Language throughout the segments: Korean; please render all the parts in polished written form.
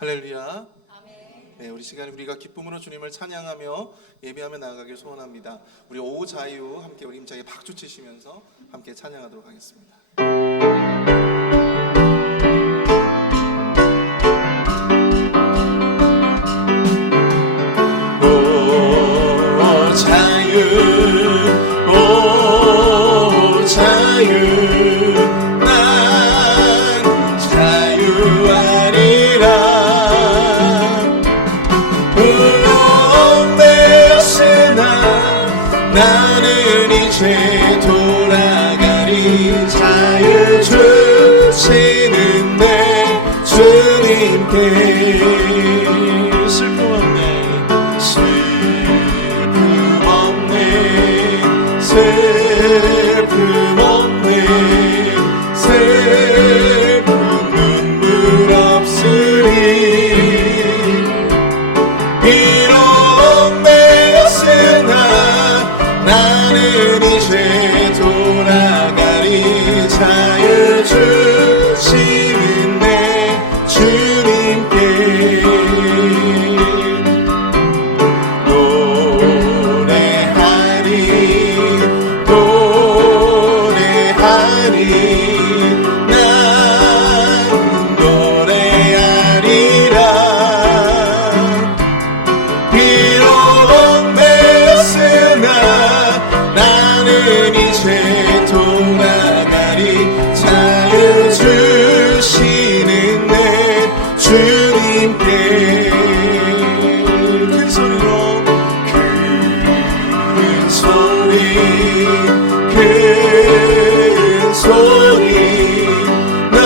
할렐루야. 네, 우리 시간에 우리가 기쁨으로 주님을 찬양하며 예배하며 나아가길 소원합니다. 우리 오후 자유 함께 우리 힘차게 박수 치시면서 함께 찬양하도록 하겠습니다. 오 자유, 오 자유, 난 자유하리라. 나는 이제 돌아가리. 자유 주시는 내 주님께. 슬픔 없네, 슬픔 없네, 슬픔 없네, 슬픔 눈물 없으리. 비록 내었으나 나는 이제 돌아가리. 자유 주시는 내 주님께 노래하리, 노래하리. 난 노래하리라. 비록 내었으나 나는 이제 돌아가리. 자유 주시는 내 주님께. 큰 소리로, 큰 소리, 큰 소리. 난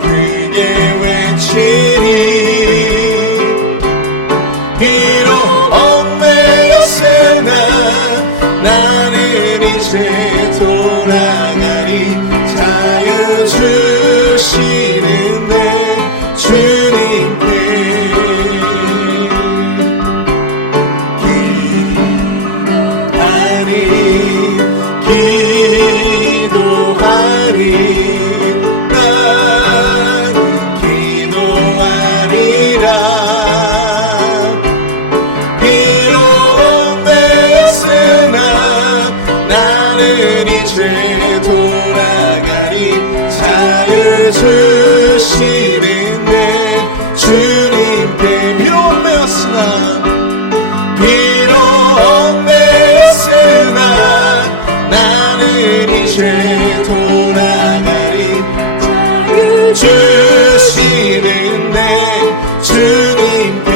크게 외치리. 비록 얽매였으나 나는 이제 돌아가리. 자유 주시는 내 주님께 기도하리, 기도하리. 난 기도하리라. 나는 이제 돌아가리. 자유 주시는 내 주님께. 비록 얽매였으나, 비록 얽매였으나 나는 이제 돌아가리. 자유 주시는 내 주님께.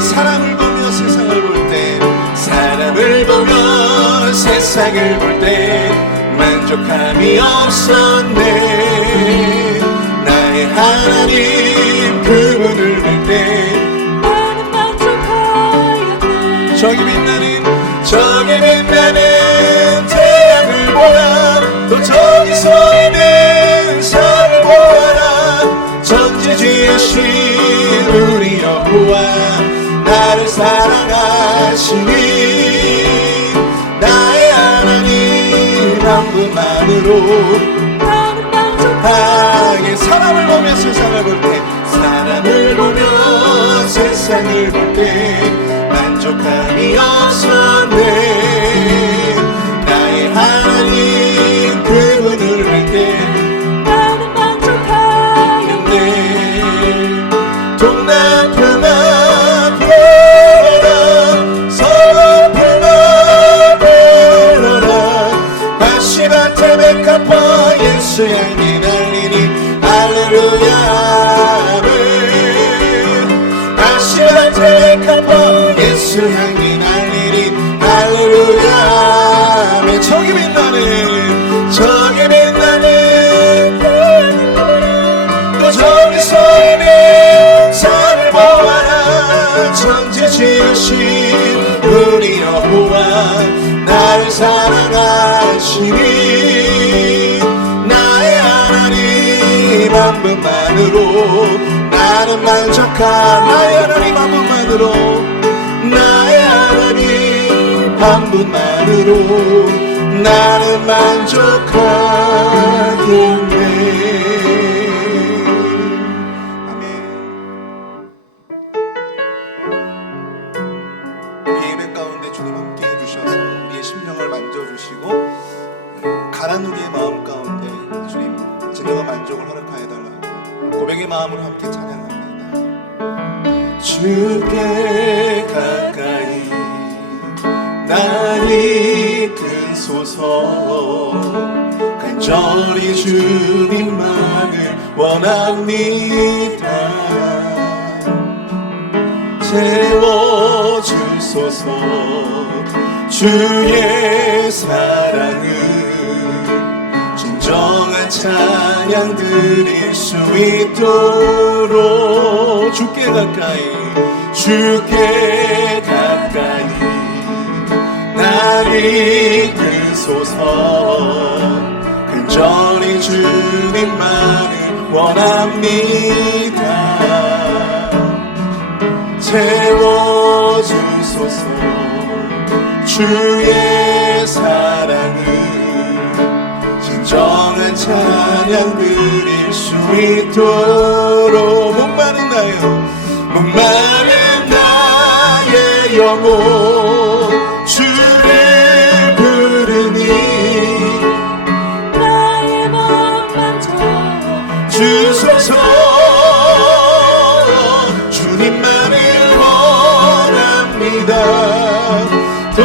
사람을 보며 세상을 볼 때, 사람을 보며 세상을 볼 때 만족함이 없었네. 나의 하나님 그분을 볼 때 나는 만족하였네. 저기 빛나는 태양을 보라. 또 저기 서 있는 산을 보아라. 전지지으신 우리 여호와 나를 사랑하시니 나의 하나님 한 분만으로 나는 만족하게. 사람을 보며 세상을 볼 때, 사람을 보며 세상을 볼 때 만족함이 없었네. 나의 하나님 그분을 볼 때 나는 만족하였네. 동남풍아 불어라, 서풍아 불어라. 바시바테 메카파 예수 향기 날리니 할렐루야 아멘. 바시바테 메카파 예수 향기 날리니 할렐루야 아멘. 저기 빛나는, 저기 빛나는 또 저기 서 있는 산을 보아라. 천지 지으신 우리 여호와 나를 사랑하시니 나의 하나님 한 분만으로 나는 만족한. 나의 하나님 한 분만으로, 나의 하나님 한 분만으로 나는 만족하겠네. 고백의 마음으로 함께 찬양합니다. 주께 가까이 날 이끄소서. 간절히 주님만을 원합니다. 채워주소서. 주의 사랑을 진정한 찬양 드릴 수 있도록 주께 가까이 날 이끄소서. 간절히 주님만을 원합니다. 채워주소서. 주의 사랑을 진정한 찬양 드릴 수 있도록. 목마른 나의 영혼 주를 부르니 나의 맘만 주소서. 주님만을 원합니다. 더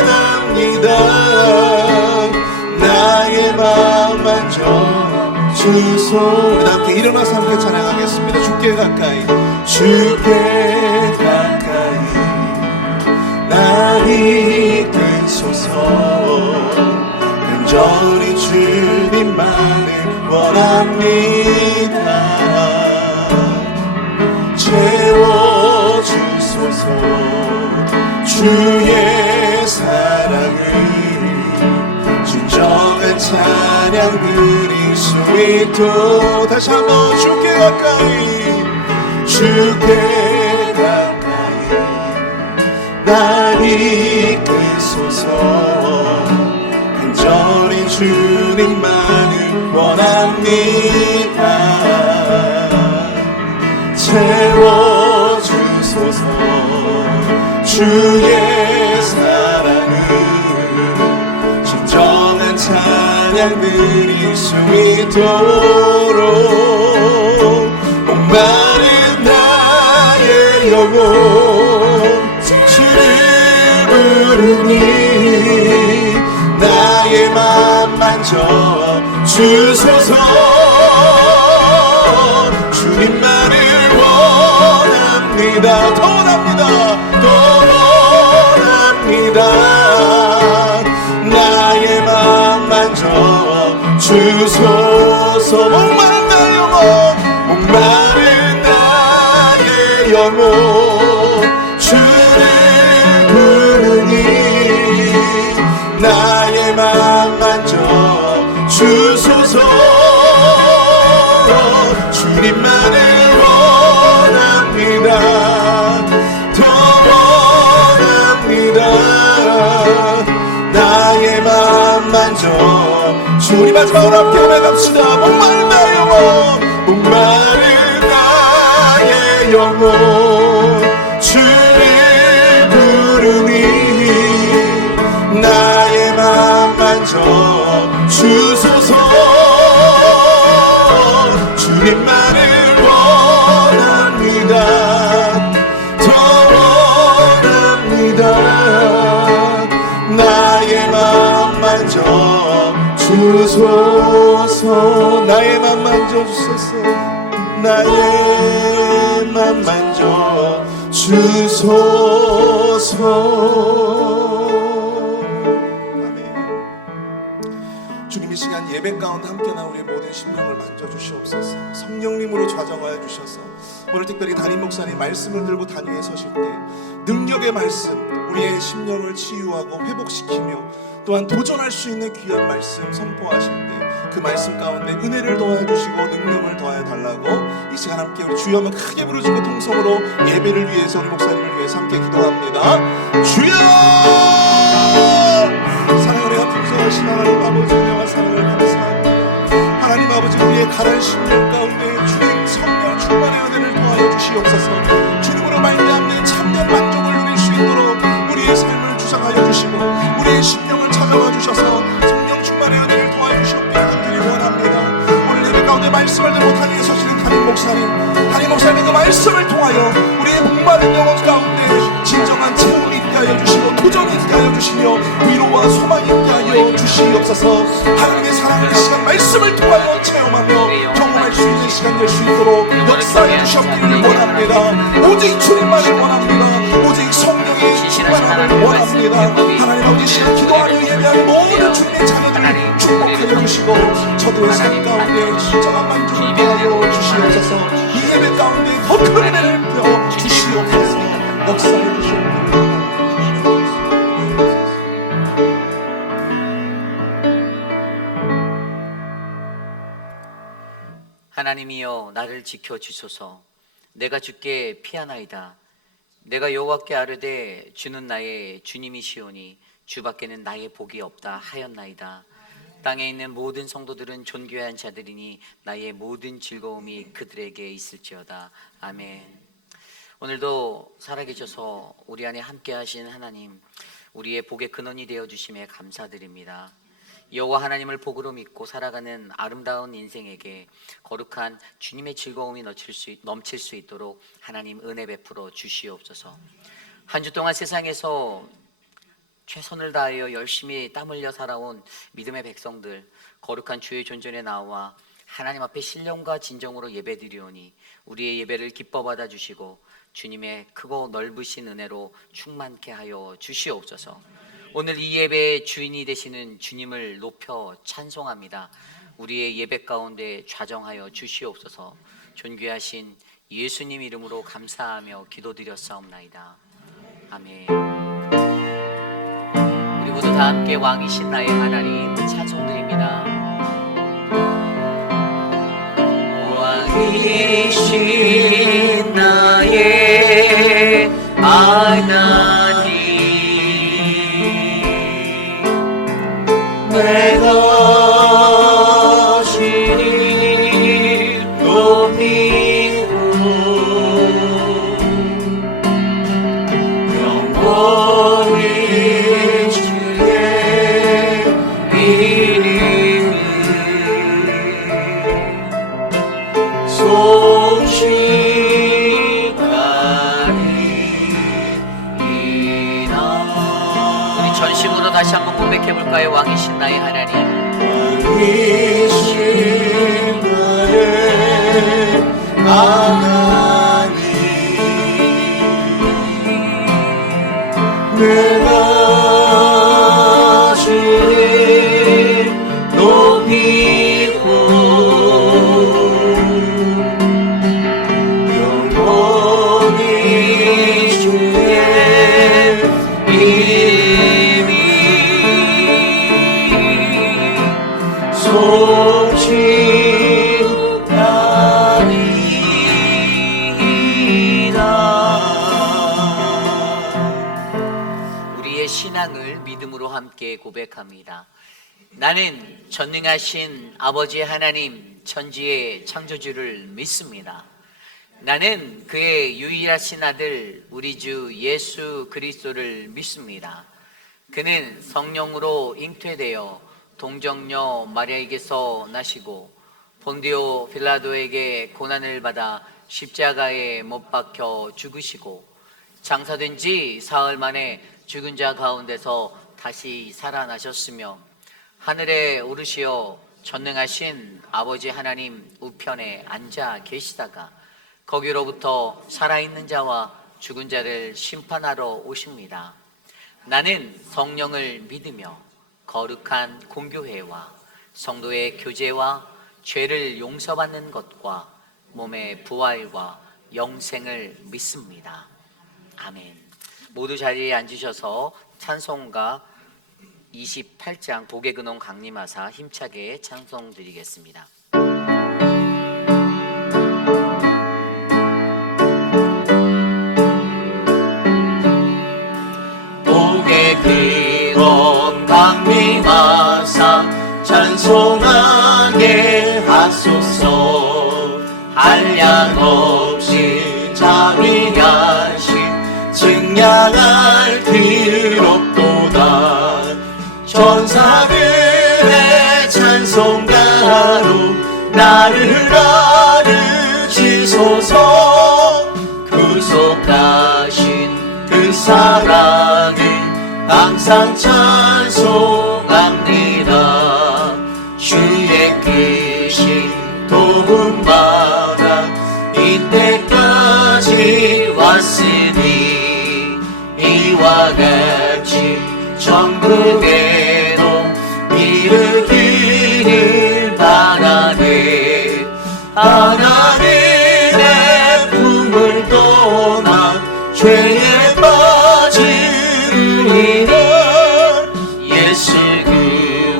원합니다. 나의 맘만 주소. 우리 함께 일어나서 함께 찬양하겠습니다. 주께 가까이 날 이끄소서. 간절히 주님만을 원합니다. 채워주소서. 주의 사랑을 진정한 찬양 드릴 수 있도록. 다시 한번 주께 가까이 날 이끄소서. 간절히 주님만을 원합니다. 채워주소서. 주의 사랑을 진정한 찬양 드릴 수 있도록. 목마른 나의 영혼 주를 부르니 나의 맘 만져 주소서. 주님만을 원합니다. 더 원합니다. 나의 맘 만져 주소서. 목마른 나의 영혼 주를 부르니 나의 맘 만져 주소서. 주님만을 원합니다. 더 원합니다. 나의 맘 만져 주님. 마지막으로 함께 고백합시다. 목마른 나의 영혼 주를 부르니 나의 맘 만져 주소서. 주님만을 원합니다. 더 원합니다. 나의 맘 만져 주소서. 나의 맘 만져 주소서. 나의 맘 만져 주소서. 아멘. 주님, 이 시간 예배 가운데 함께나 우리의 모든 심령을 만져주시옵소서. 성령님으로 좌정하여 주셔서 오늘 특별히 담임 목사님 말씀을 들고 단위에 서실 때 능력의 말씀, 우리의 심령을 치유하고 회복시키며 또한 도전할 수 있는 귀한 말씀 선포하실 때 그 말씀 가운데 은혜를 더하여 주시고 능력을 더하여 달라고 이 시간 함께 우리 주여 한번 크게 부르시고 통성으로 예배를 위해서 우리 목사님을 위해서 함께 기도합니다. 주여! 사랑을 내가 풍성하신 하나님 아버지, 은혜와 사랑을 감사합니다. 하나님 아버지, 우리의 가난 심령 가운데 주님 성령 충만의 은혜를 더하여 주시옵소서. 주님으로 말미암는 참된 만족을 누릴 수 있도록 우리의 삶을 주장하여 주시고 우리의 심령을 찾아와 주셔서 성령 충만의 은혜를 더하여 주시옵기를 간절히 원합니다. 오늘 예배 가운데 말씀 말씀을 들고 단 위에 서시는 담임 목사님 그 말씀을 통하여 우리의 목마른 영혼 가운데 진정한 체험이 있게 하여 주시고 도전이 있게 하여 주시며 위로와 소망이 있게 하여 주시옵소서. 하나님의 사랑의 시간 말씀을 통하여 체험하며 경험할 수 있는 시간 될 수 있도록 역사해 주셨기를 원합니다. 오직 주님만을 원합니다. 오직 성령의 충만함을 원합니다. 하나님 아버지 시간 기도하며 예배하는 모든 주님의 자녀들을 축복하여 주시고 저들의 삶 가운데 진정한 만족을 더하여 주시옵소서. 이 예배 가운데 더 큰 은혜를 베어 주시옵소서. 역사해 주시옵소서. 하나님이여 나를 지켜주소서. 내가 주께 피하나이다. 내가 여호와께 아뢰되 주는 나의 주님이시오니 주밖에는 나의 복이 없다 하였나이다. 땅에 있는 모든 성도들은 존귀한 자들이니 나의 모든 즐거움이 그들에게 있을지어다. 아멘. 오늘도 살아계셔서 우리 안에 함께 하신 하나님, 우리의 복의 근원이 되어주심에 감사드립니다. 여호와 하나님을 복으로 믿고 살아가는 아름다운 인생에게 거룩한 주님의 즐거움이 넘칠 수 있도록 하나님 은혜 베풀어 주시옵소서. 한 주 동안 세상에서 최선을 다하여 열심히 땀 흘려 살아온 믿음의 백성들, 거룩한 주의 존전에 나와 하나님 앞에 신령과 진정으로 예배드리오니 우리의 예배를 기뻐 받아 주시고 주님의 크고 넓으신 은혜로 충만케 하여 주시옵소서. 오늘 이 예배의 주인이 되시는 주님을 높여 찬송합니다. 우리의 예배 가운데 좌정하여 주시옵소서. 존귀하신 예수님 이름으로 감사하며 기도드렸사옵나이다. 아멘. 우리 모두 다 함께 왕이신 나의 하나님 찬송드립니다. 왕이신 나의 하나님, 내가 주님 높이고 영원히 주의 이름을 송축하리이다. 우리 전심으로 다시 한번 고백해볼까요? 왕이신 나의 하나님, 왕이신 나의 하나님, 내가 주님 높이고 영원히 주의 이름이 우리의 신앙을 믿음으로 함께 고백합니다. 나는 전능하신 아버지 하나님 천지의 창조주를 믿습니다. 나는 그의 유일하신 아들 우리 주 예수 그리스도를 믿습니다. 그는 성령으로 잉태되어 동정녀 마리아에게서 나시고 본디오 빌라도에게 고난을 받아 십자가에 못 박혀 죽으시고 장사된 지 사흘 만에 죽은 자 가운데서 다시 살아나셨으며 하늘에 오르시어 전능하신 아버지 하나님 우편에 앉아 계시다가 거기로부터 살아있는 자와 죽은 자를 심판하러 오십니다. 나는 성령을 믿으며 거룩한 공교회와 성도의 교제와 죄를 용서받는 것과 몸의 부활과 영생을 믿습니다. 아멘. 모두 자리에 앉으셔서 찬송가 28장 복의 근원 강림하사 힘차게 찬송 드리겠습니다. 복의 근원 강림하사 찬송하게 하소서. 한량없이 자비하신 증량할 길 없도다. 천사들의 찬송가로 나를 알으시소서. 구속하신 그 사랑을 항상 찬송합니다. 주의 크신 도움 받아 이때까지 왔으니 이와 같이 천국에도 이르기를 바라네. 하나님의 품을 떠나 죄에 빠진 이는 예수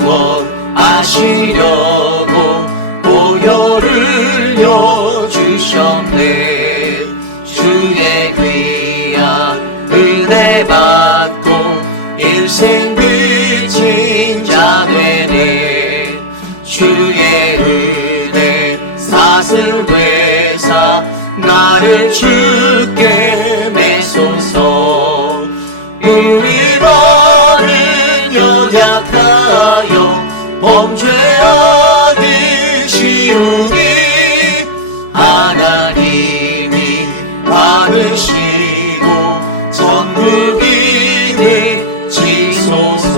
구원하시려고 보혈을 흘려주셨네. 주의 귀한 은혜 받고 일생 빚진 자 되네. 주의 은혜 사슬 되사 나를 주께 매소서. 우리 마음은 연약하여 범죄하기 쉬우니 하나님이 받으시고 천국이 되시소서.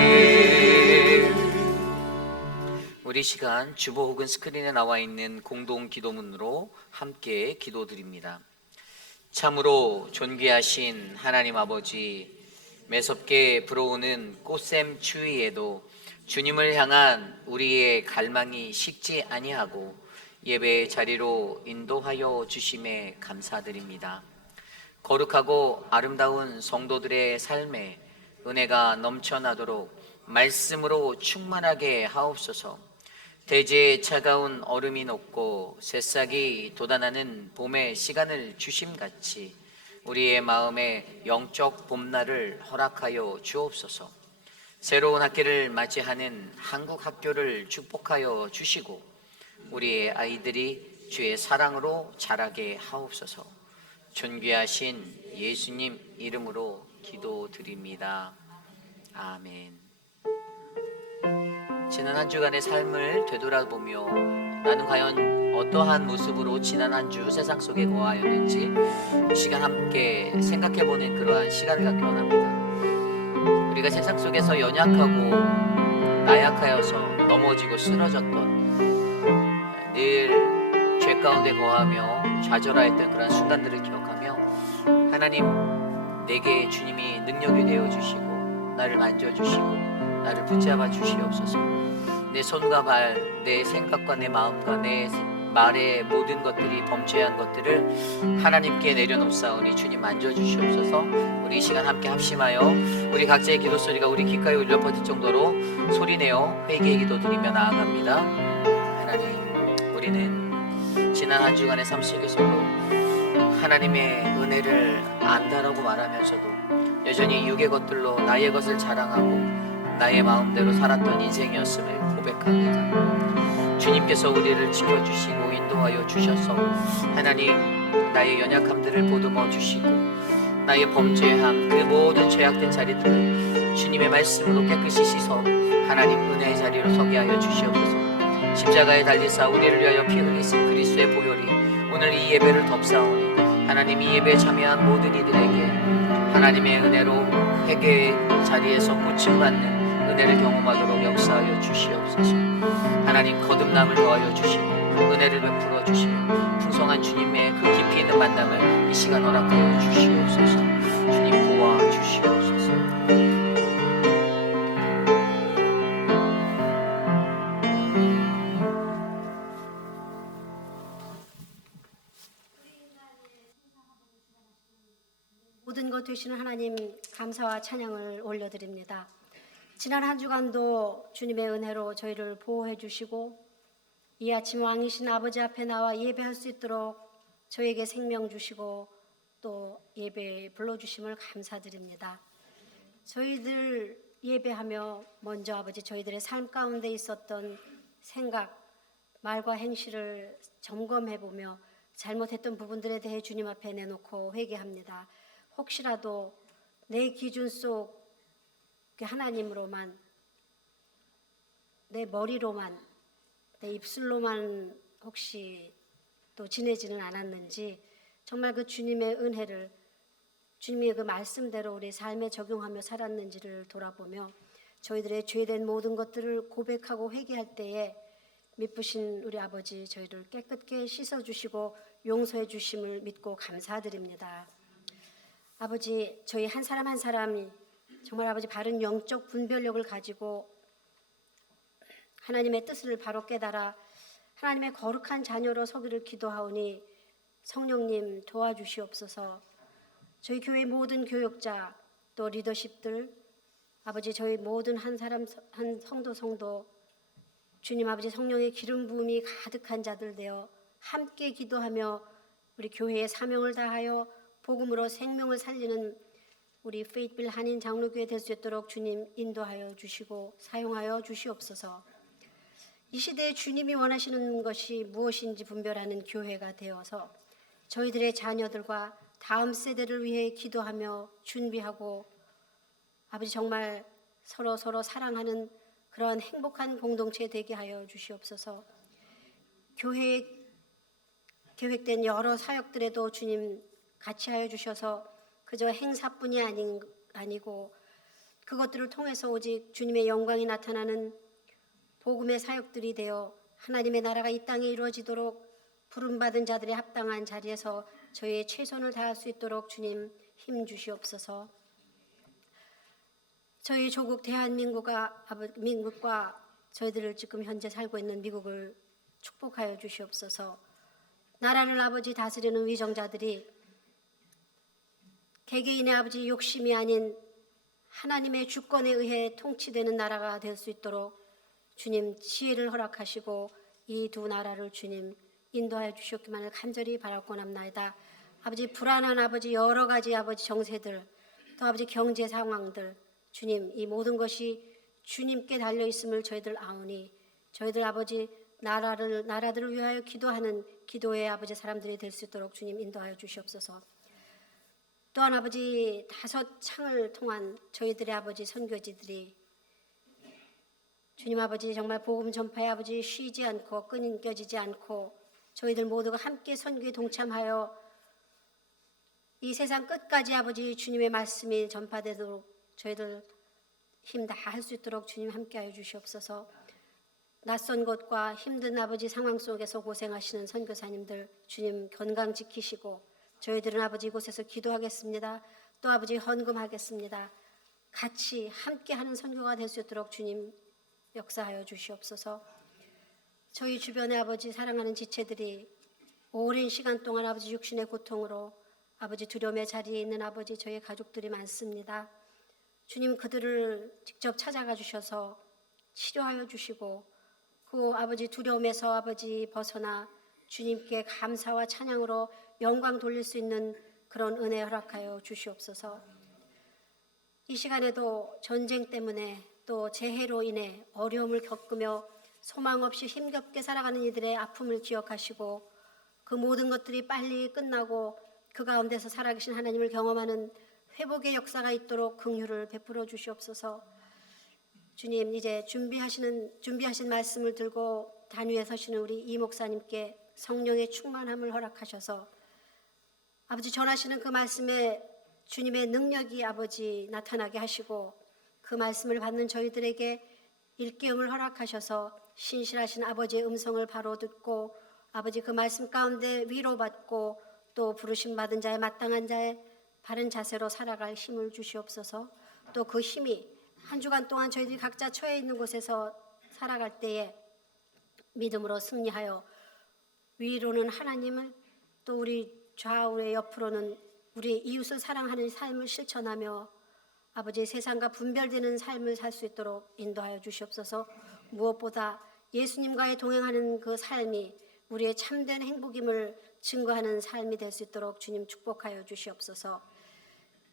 아멘. 우리 시간 주보 혹은 스크린에 나와 있는 공동 기도문으로 함께 기도드립니다. 참으로 존귀하신 하나님 아버지, 매섭게 불어오는 꽃샘 추위에도 주님을 향한 우리의 갈망이 식지 아니하고 예배의 자리로 인도하여 주심에 감사드립니다. 거룩하고 아름다운 성도들의 삶에 은혜가 넘쳐나도록 말씀으로 충만하게 하옵소서. 대지에 차가운 얼음이 녹고 새싹이 돋아나는 봄의 시간을 주심같이 우리의 마음에 영적 봄날을 허락하여 주옵소서. 새로운 학기를 맞이하는 한국 학교를 축복하여 주시고 우리의 아이들이 주의 사랑으로 자라게 하옵소서. 존귀하신 예수님 이름으로 기도드립니다. 아멘. 지난 한 주간의 삶을 되돌아보며 나는 과연 어떠한 모습으로 지난 한 주 세상 속에 거하였는지 시간 함께 생각해보는 그러한 시간을 갖기 원합니다. 우리가 세상 속에서 연약하고 나약하여서 넘어지고 쓰러졌던, 늘 죄 가운데 거하며 좌절하였던 그런 순간들을 기억하며 하나님, 내게 주님이 능력이 되어주시고 나를 만져주시고 나를 붙잡아 주시옵소서. 내 손과 발, 내 생각과 내 마음과 내 말의 모든 것들이 범죄한 것들을 하나님께 내려놓사오니 주님 만져주시옵소서. 우리 이 시간 함께 합심하여 우리 각자의 기도 소리가 우리 귓가에 울려 퍼질 정도로 소리내어 회개의 기도 드리며 나아갑니다. 하나님, 우리는 지난 한 주간의 삶 속에서도 하나님의 은혜를 안다라고 말하면서도 여전히 육의 것들로 나의 것을 자랑하고 나의 마음대로 살았던 인생이었음을 고백합니다. 주님께서 우리를 지켜주시고 인도하여 주셔서 하나님, 나의 연약함들을 보듬어 주시고 나의 범죄함, 그 모든 죄악된 자리들을 주님의 말씀으로 깨끗이 씻어 하나님 은혜의 자리로 서게 하여 주시옵소서. 십자가에 달리사 우리를 위하여 피 흘리신 그리스도의 보혈이 오늘 이 예배를 덮사오니 하나님, 이 예배에 참여한 모든 이들에게 하나님의 은혜로 회개의 자리에서 고침받는 은혜를 경험하도록 역사하여 주시옵소서. 하나님, 거듭남을 더하여 주시고 은혜를 베풀어 주시며 풍성한 주님의 그 깊이 있는 만남을 이 시간 허락하여 주시옵소서. 주님 도와 주시옵소서. 모든 것 되시는 하나님, 감사와 찬양을 올려드립니다. 지난 한 주간도 주님의 은혜로 저희를 보호해 주시고 이 아침 왕이신 아버지 앞에 나와 예배할 수 있도록 저에게 생명 주시고 또 예배에 불러주심을 감사드립니다. 저희들 예배하며 먼저 아버지, 저희들의 삶 가운데 있었던 생각, 말과 행실을 점검해보며 잘못했던 부분들에 대해 주님 앞에 내놓고 회개합니다. 혹시라도 내 기준 속 그게 하나님으로만, 내 머리로만, 내 입술로만 혹시 또 지내지는 않았는지, 정말 그 주님의 은혜를, 주님의 그 말씀대로 우리 삶에 적용하며 살았는지를 돌아보며 저희들의 죄된 모든 것들을 고백하고 회개할 때에 미쁘신 우리 아버지 저희를 깨끗게 씻어주시고 용서해 주심을 믿고 감사드립니다. 아버지, 저희 한 사람 한 사람이 정말 아버지 바른 영적 분별력을 가지고 하나님의 뜻을 바로 깨달아 하나님의 거룩한 자녀로 서기를 기도하오니 성령님 도와주시옵소서. 저희 교회 모든 교역자 또 리더십들 아버지, 저희 모든 한 사람 한 성도 주님 아버지 성령의 기름 부음이 가득한 자들 되어 함께 기도하며 우리 교회의 사명을 다하여 복음으로 생명을 살리는 우리 페이트빌 한인 장로교회 될 수 있도록 주님 인도하여 주시고 사용하여 주시옵소서. 이 시대에 주님이 원하시는 것이 무엇인지 분별하는 교회가 되어서 저희들의 자녀들과 다음 세대를 위해 기도하며 준비하고 아버지 정말 서로 사랑하는 그런 행복한 공동체 되게 하여 주시옵소서. 교회에 계획된 여러 사역들에도 주님 같이 하여 주셔서 그저 행사뿐이 아니고 그것들을 통해서 오직 주님의 영광이 나타나는 복음의 사역들이 되어 하나님의 나라가 이 땅에 이루어지도록 부름받은 자들의 합당한 자리에서 저희의 최선을 다할 수 있도록 주님 힘 주시옵소서. 저희 조국 대한민국과 저희들을 지금 현재 살고 있는 미국을 축복하여 주시옵소서. 나라를 아버지 다스리는 위정자들이 개개인의 아버지 욕심이 아닌 하나님의 주권에 의해 통치되는 나라가 될 수 있도록 주님 지혜를 허락하시고 이 두 나라를 주님 인도하여 주시옵기만을 간절히 바라고납나이다. 아버지 불안한 아버지 여러 가지 아버지 정세들 또 아버지 경제 상황들 주님 이 모든 것이 주님께 달려 있음을 저희들 아오니 저희들 아버지 나라들을 위하여 기도하는 기도의 아버지 사람들이 될 수 있도록 주님 인도하여 주시옵소서. 또한 아버지 5창을 통한 저희들의 아버지 선교지들이 주님 아버지 정말 복음 전파에 아버지 쉬지 않고 끊겨지지 않고 저희들 모두가 함께 선교에 동참하여 이 세상 끝까지 아버지 주님의 말씀이 전파되도록 저희들 힘 다할 수 있도록 주님 함께하여 주시옵소서. 낯선 곳과 힘든 아버지 상황 속에서 고생하시는 선교사님들 주님 건강 지키시고 저희들은 아버지 이곳에서 기도하겠습니다. 또 아버지 헌금하겠습니다. 같이 함께하는 선교가 될 수 있도록 주님 역사하여 주시옵소서. 저희 주변에 아버지 사랑하는 지체들이 오랜 시간 동안 아버지 육신의 고통으로 아버지 두려움의 자리에 있는 아버지 저희 가족들이 많습니다. 주님 그들을 직접 찾아가 주셔서 치료하여 주시고 그 아버지 두려움에서 아버지 벗어나 주님께 감사와 찬양으로 영광 돌릴 수 있는 그런 은혜 허락하여 주시옵소서. 이 시간에도 전쟁 때문에 또 재해로 인해 어려움을 겪으며 소망 없이 힘겹게 살아가는 이들의 아픔을 기억하시고 그 모든 것들이 빨리 끝나고 그 가운데서 살아계신 하나님을 경험하는 회복의 역사가 있도록 긍휼을 베풀어 주시옵소서. 주님 이제 준비하신 말씀을 들고 단위에 서시는 우리 이 목사님께 성령의 충만함을 허락하셔서 아버지 전하시는 그 말씀에 주님의 능력이 아버지 나타나게 하시고 그 말씀을 받는 저희들에게 일깨움을 허락하셔서 신실하신 아버지의 음성을 바로 듣고 아버지 그 말씀 가운데 위로받고 또 부르심 받은 자의 마땅한 자의 바른 자세로 살아갈 힘을 주시옵소서. 또 그 힘이 한 주간 동안 저희들이 각자 처해 있는 곳에서 살아갈 때에 믿음으로 승리하여 위로는 하나님을 또 우리 좌우의 옆으로는 우리의 이웃을 사랑하는 삶을 실천하며 아버지 세상과 분별되는 삶을 살 수 있도록 인도하여 주시옵소서. 무엇보다 예수님과의 동행하는 그 삶이 우리의 참된 행복임을 증거하는 삶이 될 수 있도록 주님 축복하여 주시옵소서.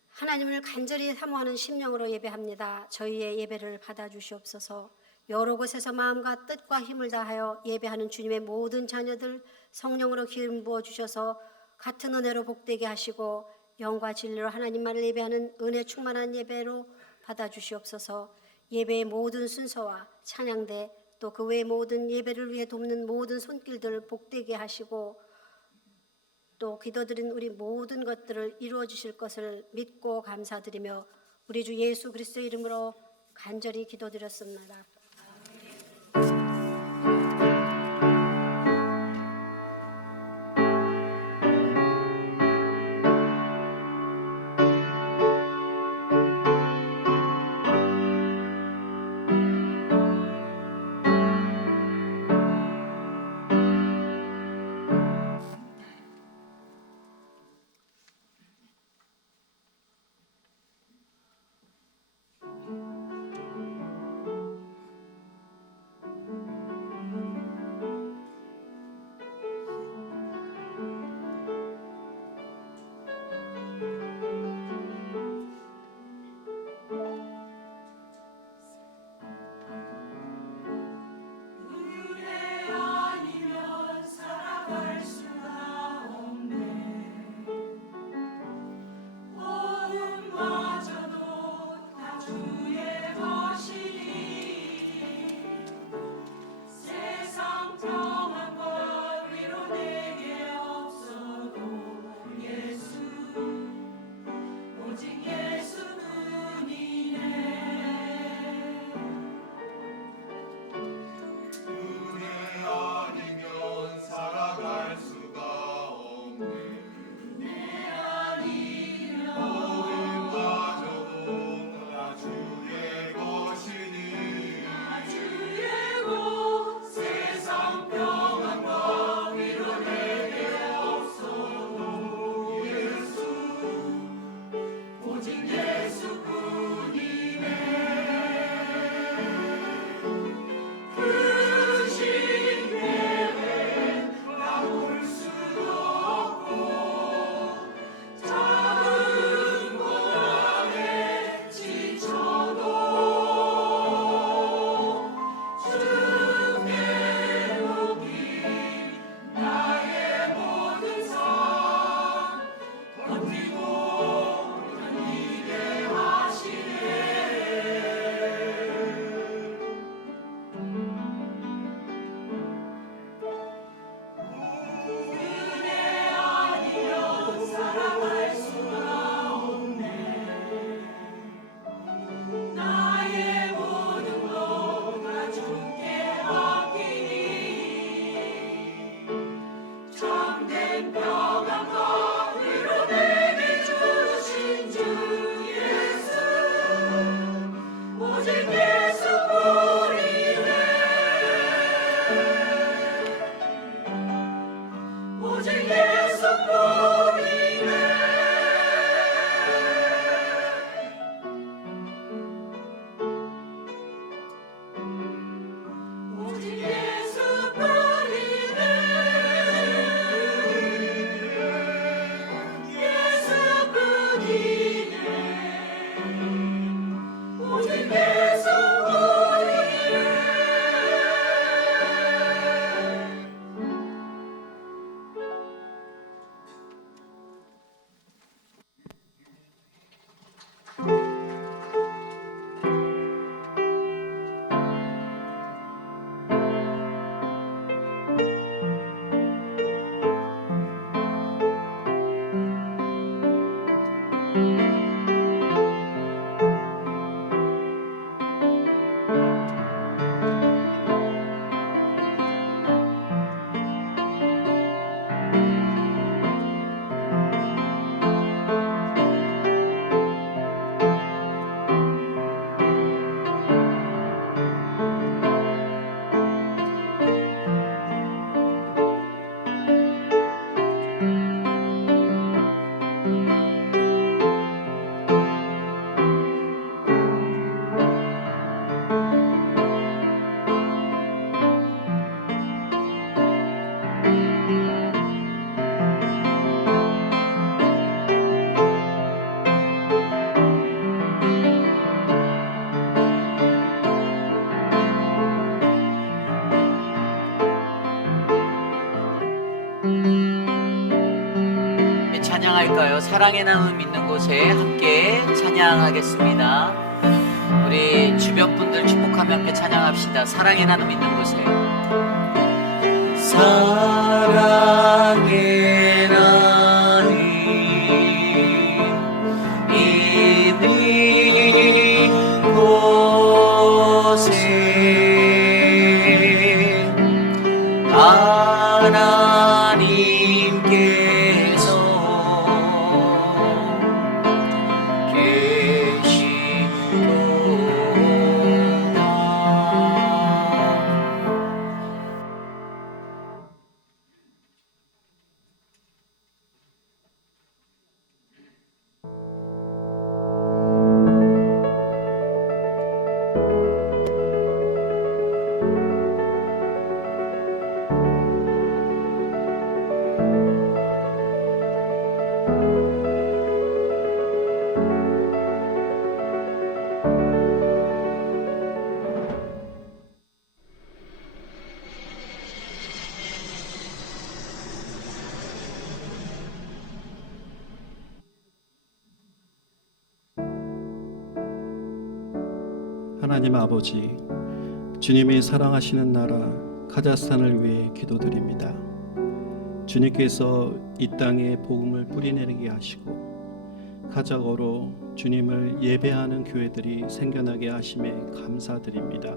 하나님을 간절히 사모하는 심령으로 예배합니다. 저희의 예배를 받아주시옵소서. 여러 곳에서 마음과 뜻과 힘을 다하여 예배하는 주님의 모든 자녀들 성령으로 기름 부어 주셔서 같은 은혜로 복되게 하시고 영과 진리로 하나님만을 예배하는 은혜 충만한 예배로 받아주시옵소서. 예배의 모든 순서와 찬양대 또 그 외의 모든 예배를 위해 돕는 모든 손길들 복되게 하시고 또 기도드린 우리 모든 것들을 이루어 주실 것을 믿고 감사드리며 우리 주 예수 그리스도의 이름으로 간절히 기도드렸습니다. 찬양할까요? 사랑의 나무 믿는 곳에 함께 찬양하겠습니다. 우리 주변 분들 축복하며 함께 찬양합시다. 사랑의 나눔 있는 곳에. 사랑의 나눔 있는 곳에 하나님께서 계시도다. 하나님 아버지, 주님이 사랑하시는 나라 카자흐스탄을 위해 기도드립니다. 주님께서 이 땅에 복음을 뿌리내리게 하시고 카자흐어로 주님을 예배하는 교회들이 생겨나게 하심에 감사드립니다.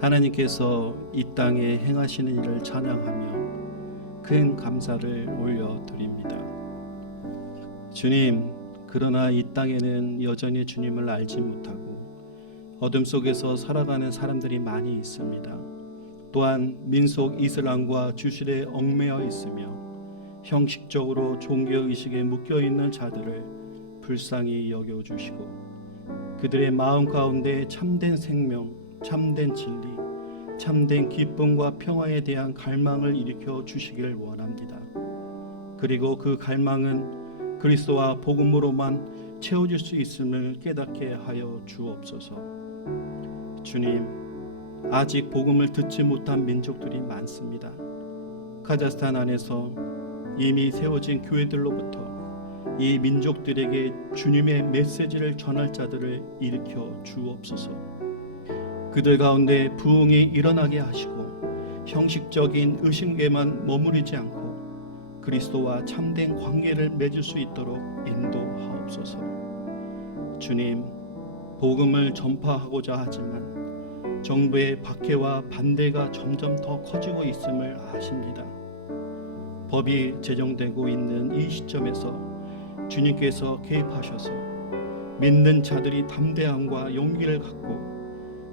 하나님께서 이 땅에 행하시는 일을 찬양하며 큰 감사를 올려드립니다. 주님, 그러나 이 땅에는 여전히 주님을 알지 못하고 어둠 속에서 살아가는 사람들이 많이 있습니다. 또한 민속 이슬람과 주실에 얽매여 있으며 형식적으로 종교의식에 묶여있는 자들을 불쌍히 여겨주시고 그들의 마음 가운데 참된 생명, 참된 진리, 참된 기쁨과 평화에 대한 갈망을 일으켜 주시길 원합니다. 그리고 그 갈망은 그리스도와 복음으로만 채워질 수 있음을 깨닫게 하여 주옵소서. 주님, 아직 복음을 듣지 못한 민족들이 많습니다. 카자흐스탄 안에서 이미 세워진 교회들로부터 이 민족들에게 주님의 메시지를 전할 자들을 일으켜 주옵소서. 그들 가운데 부흥이 일어나게 하시고 형식적인 의식에만 머무르지 않고 그리스도와 참된 관계를 맺을 수 있도록 인도하옵소서. 주님, 복음을 전파하고자 하지만 정부의 박해와 반대가 점점 더 커지고 있음을 아십니다. 법이 제정되고 있는 이 시점에서 주님께서 개입하셔서 믿는 자들이 담대함과 용기를 갖고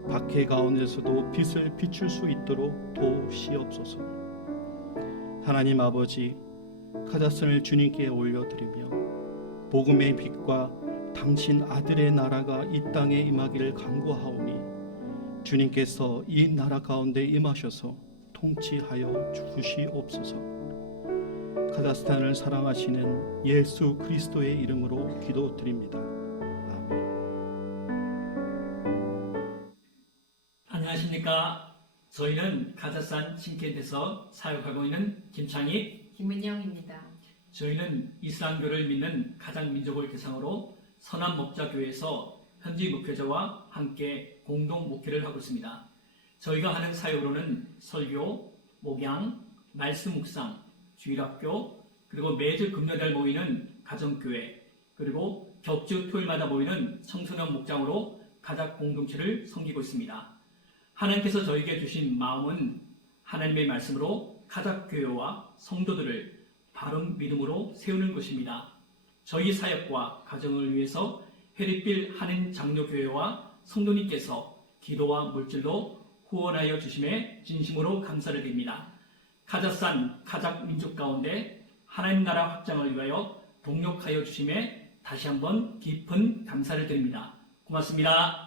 박해 가운데서도 빛을 비출 수 있도록 도우시옵소서. 하나님 아버지, 카자흐스탄을 주님께 올려드리며 복음의 빛과 당신 아들의 나라가 이 땅에 임하기를 간구하오니 주님께서 이 나라 가운데 임하셔서 통치하여 주시옵소서. 카자흐스탄을 사랑하시는 예수 그리스도의 이름으로 기도드립니다. 아멘. 안녕하십니까. 저희는 카자흐스탄 신켄에서 사역하고 있는 김창희, 김은영입니다. 저희는 이슬람교를 믿는 가장 민족을 대상으로 선한 목자교회에서 현지 목회자와 함께 공동 목회를 하고 있습니다. 저희가 하는 사역으로는 설교, 목양, 말씀 묵상, 주일학교, 그리고 매주 금요일 모이는 가정교회, 그리고 격주 토요일마다 모이는 청소년 목장으로 가작 공동체를 섬기고 있습니다. 하나님께서 저에게 주신 마음은 하나님의 말씀으로 가작교회와 성도들을 바른 믿음으로 세우는 것입니다. 저희 사역과 가정을 위해서 해리필 한인 장로교회와 성도님께서 기도와 물질로 후원하여 주심에 진심으로 감사를 드립니다. 카자흐스탄 카작 민족 가운데 하나님 나라 확장을 위하여 동력하여 주심에 다시 한번 깊은 감사를 드립니다. 고맙습니다.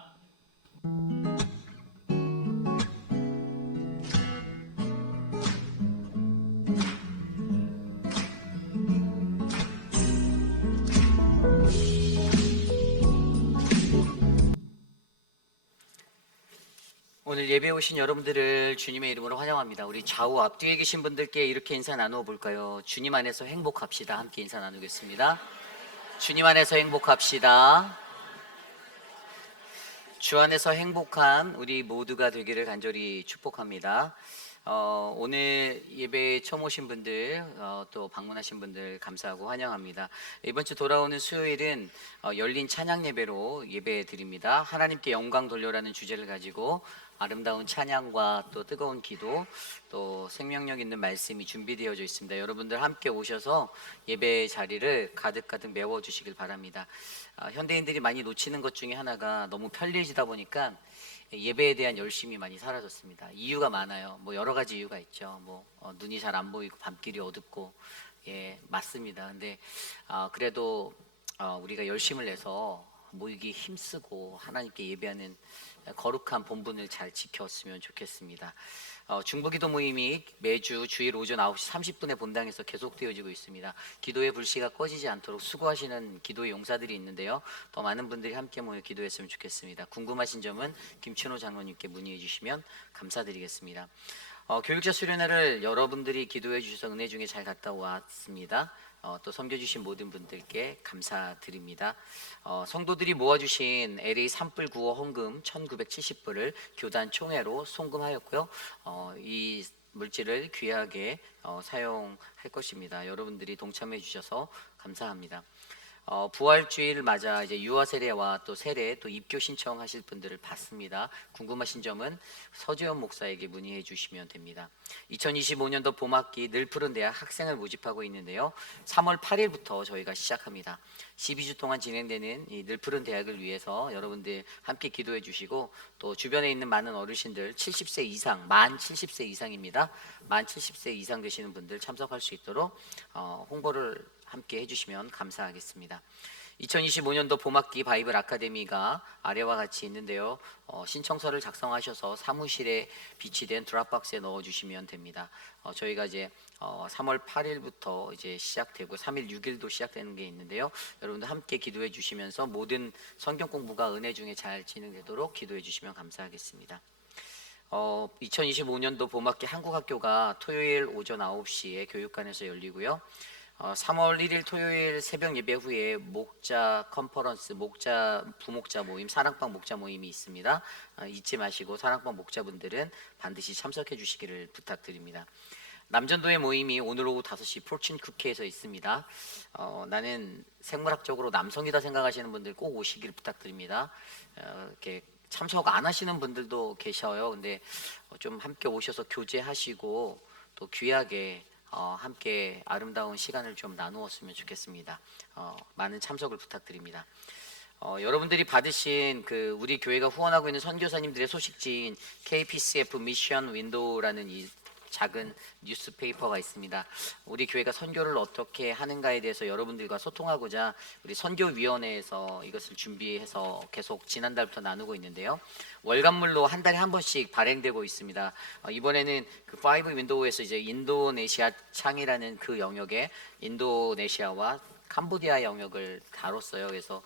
오늘 예배에 오신 여러분들을 주님의 이름으로 환영합니다. 우리 좌우 앞뒤에 계신 분들께 이렇게 인사 나누어 볼까요? 주님 안에서 행복합시다. 함께 인사 나누겠습니다. 주님 안에서 행복합시다. 주 안에서 행복한 우리 모두가 되기를 간절히 축복합니다. 오늘 예배에 처음 오신 분들, 또 방문하신 분들 감사하고 환영합니다. 이번 주 돌아오는 수요일은 열린 찬양 예배로 예배 드립니다. 하나님께 영광 돌려라는 주제를 가지고 아름다운 찬양과 또 뜨거운 기도, 또 생명력 있는 말씀이 준비되어져 있습니다. 여러분들 함께 오셔서 예배 자리를 가득가득 메워주시길 바랍니다. 현대인들이 많이 놓치는 것 중에 하나가 너무 편리해지다 보니까 예배에 대한 열심이 많이 사라졌습니다. 이유가 많아요. 뭐 여러 가지 이유가 있죠. 눈이 잘 안 보이고 밤길이 어둡고, 예, 맞습니다. 근데 그래도 우리가 열심을 내서 모이기 힘쓰고 하나님께 예배하는 거룩한 본분을 잘 지켰으면 좋겠습니다. 중보기도 모임이 매주 주일 오전 9시 30분에 본당에서 계속되어지고 있습니다. 기도의 불씨가 꺼지지 않도록 수고하시는 기도의 용사들이 있는데요. 더 많은 분들이 함께 모여 기도했으면 좋겠습니다. 궁금하신 점은 김춘호 장로님께 문의해 주시면 감사드리겠습니다. 교육자 수련회를 여러분들이 기도해 주셔서 은혜 중에 잘 갔다 왔습니다. 또 섬겨주신 모든 분들께 감사드립니다. 성도들이 모아주신 LA 산불 구호 헌금 1970불을 교단 총회로 송금하였고요. 이 물질을 귀하게 사용할 것입니다. 여러분들이 동참해 주셔서 감사합니다. 부활주의를 맞아 이제 유아 세례와 또 세례 또 입교 신청하실 분들을 받습니다. 궁금하신 점은 서주현 목사에게 문의해 주시면 됩니다. 2025년도 봄학기 늘 푸른 대학 학생을 모집하고 있는데요. 3월 8일부터 저희가 시작합니다. 12주 동안 진행되는 이 늘 푸른 대학을 위해서 여러분들 함께 기도해 주시고, 또 주변에 있는 많은 어르신들 70세 이상, 만 70세 이상입니다. 만 70세 이상 되시는 분들 참석할 수 있도록 홍보를 함께 해주시면 감사하겠습니다. 2025년도 봄학기 바이블 아카데미가 아래와 같이 있는데요. 신청서를 작성하셔서 사무실에 비치된 드랍박스에 넣어주시면 됩니다. 저희가 이제 3월 8일부터 이제 시작되고 3일 6일도 시작되는 게 있는데요. 여러분들 함께 기도해 주시면서 모든 성경 공부가 은혜 중에 잘 진행되도록 기도해 주시면 감사하겠습니다. 2025년도 봄학기 한국학교가 토요일 오전 9시에 교육관에서 열리고요. 3월 1일 토요일 새벽 예배 후에 목자 컨퍼런스, 부목자 모임, 사랑방 목자 모임이 있습니다. 잊지 마시고 사랑방 목자분들은 반드시 참석해 주시기를 부탁드립니다. 남전도의 모임이 오늘 오후 5시 포춘 쿠키에서 있습니다. 나는 생물학적으로 남성이다 생각하시는 분들 꼭 오시기를 부탁드립니다. 이렇게 참석 안 하시는 분들도 계셔요. 근데 좀 함께 오셔서 교제하시고 또 귀하게 함께 아름다운 시간을 좀 나누었으면 좋겠습니다. 많은 참석을 부탁드립니다. 여러분들이 받으신 우리 교회가 후원하고 있는 선교사님들의 소식지인 KPCF 미션 윈도우라는 이 작은 뉴스페이퍼가 있습니다. 우리 교회가 선교를 어떻게 하는가에 대해서 여러분들과 소통하고자 우리 선교위원회에서 이것을 준비해서 계속 지난달부터 나누고 있는데요. 월간물로 한 달에 한 번씩 발행되고 있습니다. 이번에는 그 5 윈도우에서 이제 인도네시아 창이라는 그 영역에 인도네시아와 캄보디아 영역을 다뤘어요. 그래서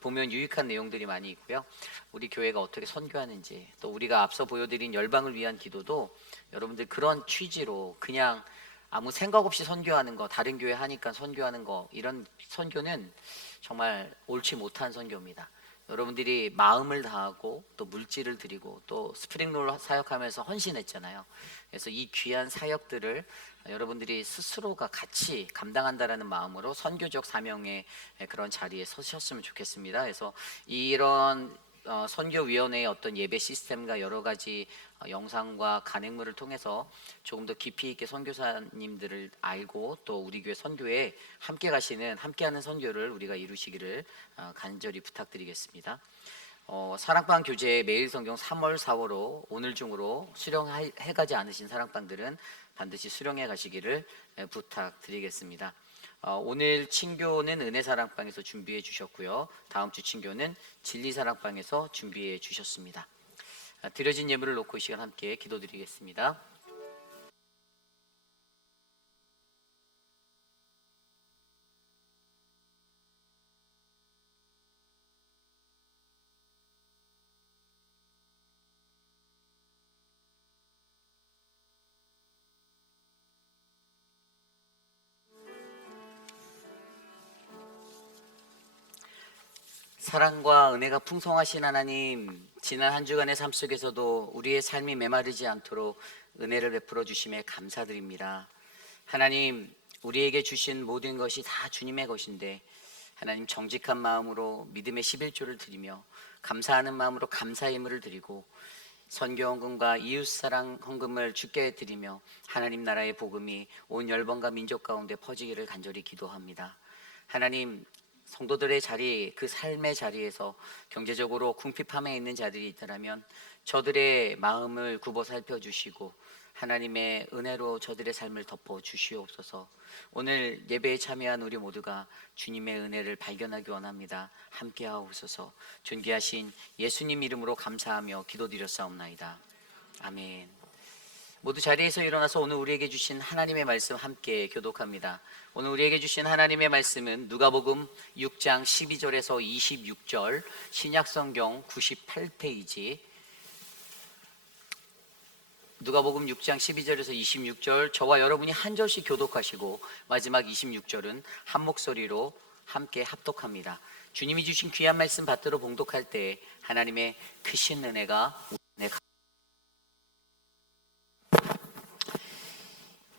보면 유익한 내용들이 많이 있고요. 우리 교회가 어떻게 선교하는지, 또 우리가 앞서 보여드린 열방을 위한 기도도 여러분들 그런 취지로 그냥 아무 생각 없이 선교하는 거, 다른 교회 하니까 선교하는 거, 이런 선교는 정말 옳지 못한 선교입니다. 여러분들이 마음을 다하고 또 물질을 드리고 또 스프링롤 사역하면서 헌신했잖아요. 그래서 이 귀한 사역들을 여러분들이 스스로가 같이 감당한다라는 마음으로 선교적 사명의 그런 자리에 서셨으면 좋겠습니다. 그래서 이런 선교위원회의 어떤 예배 시스템과 여러 가지 영상과 간행물을 통해서 조금 더 깊이 있게 선교사님들을 알고 또 우리 교회 선교에 함께하는 선교를 우리가 이루시기를 간절히 부탁드리겠습니다. 사랑방 교재 매일 성경 3월 4월호 오늘 중으로 수령해 가지 않으신 사랑방들은 반드시 수령해 가시기를 부탁드리겠습니다. 오늘 친교는 은혜사랑방에서 준비해 주셨고요. 다음 주 친교는 진리사랑방에서 준비해 주셨습니다. 드려진 예물을 놓고 이 시간 함께 기도드리겠습니다. 사랑과 은혜가 풍성하신 하나님, 지난 한 주간의 삶 속에서도 우리의 삶이 메마르지 않도록 은혜를 베풀어 주심에 감사드립니다. 하나님, 우리에게 주신 모든 것이 다 주님의 것인데 하나님, 정직한 마음으로 믿음의 11조를 드리며 감사하는 마음으로 감사의 예물을 드리고 선교 헌금과 이웃사랑 헌금을 주께 드리며 하나님 나라의 복음이 온 열방과 민족 가운데 퍼지기를 간절히 기도합니다. 하나님, 성도들의 자리, 그 삶의 자리에서 경제적으로 궁핍함에 있는 자들이 있다면 저들의 마음을 굽어 살펴주시고 하나님의 은혜로 저들의 삶을 덮어 주시옵소서. 오늘 예배에 참여한 우리 모두가 주님의 은혜를 발견하기 원합니다. 함께하옵소서. 존귀하신 예수님 이름으로 감사하며 기도드렸사옵나이다. 아멘. 모두 자리에서 일어나서 오늘 우리에게 주신 하나님의 말씀 함께 교독합니다. 오늘 우리에게 주신 하나님의 말씀은 누가복음 6장 12절에서 26절, 신약성경 98페이지, 누가복음 6장 12절에서 26절, 저와 여러분이 한 절씩 교독하시고 마지막 26절은 한 목소리로 함께 합독합니다. 주님이 주신 귀한 말씀 받들어 봉독할 때 하나님의 크신 은혜가 우리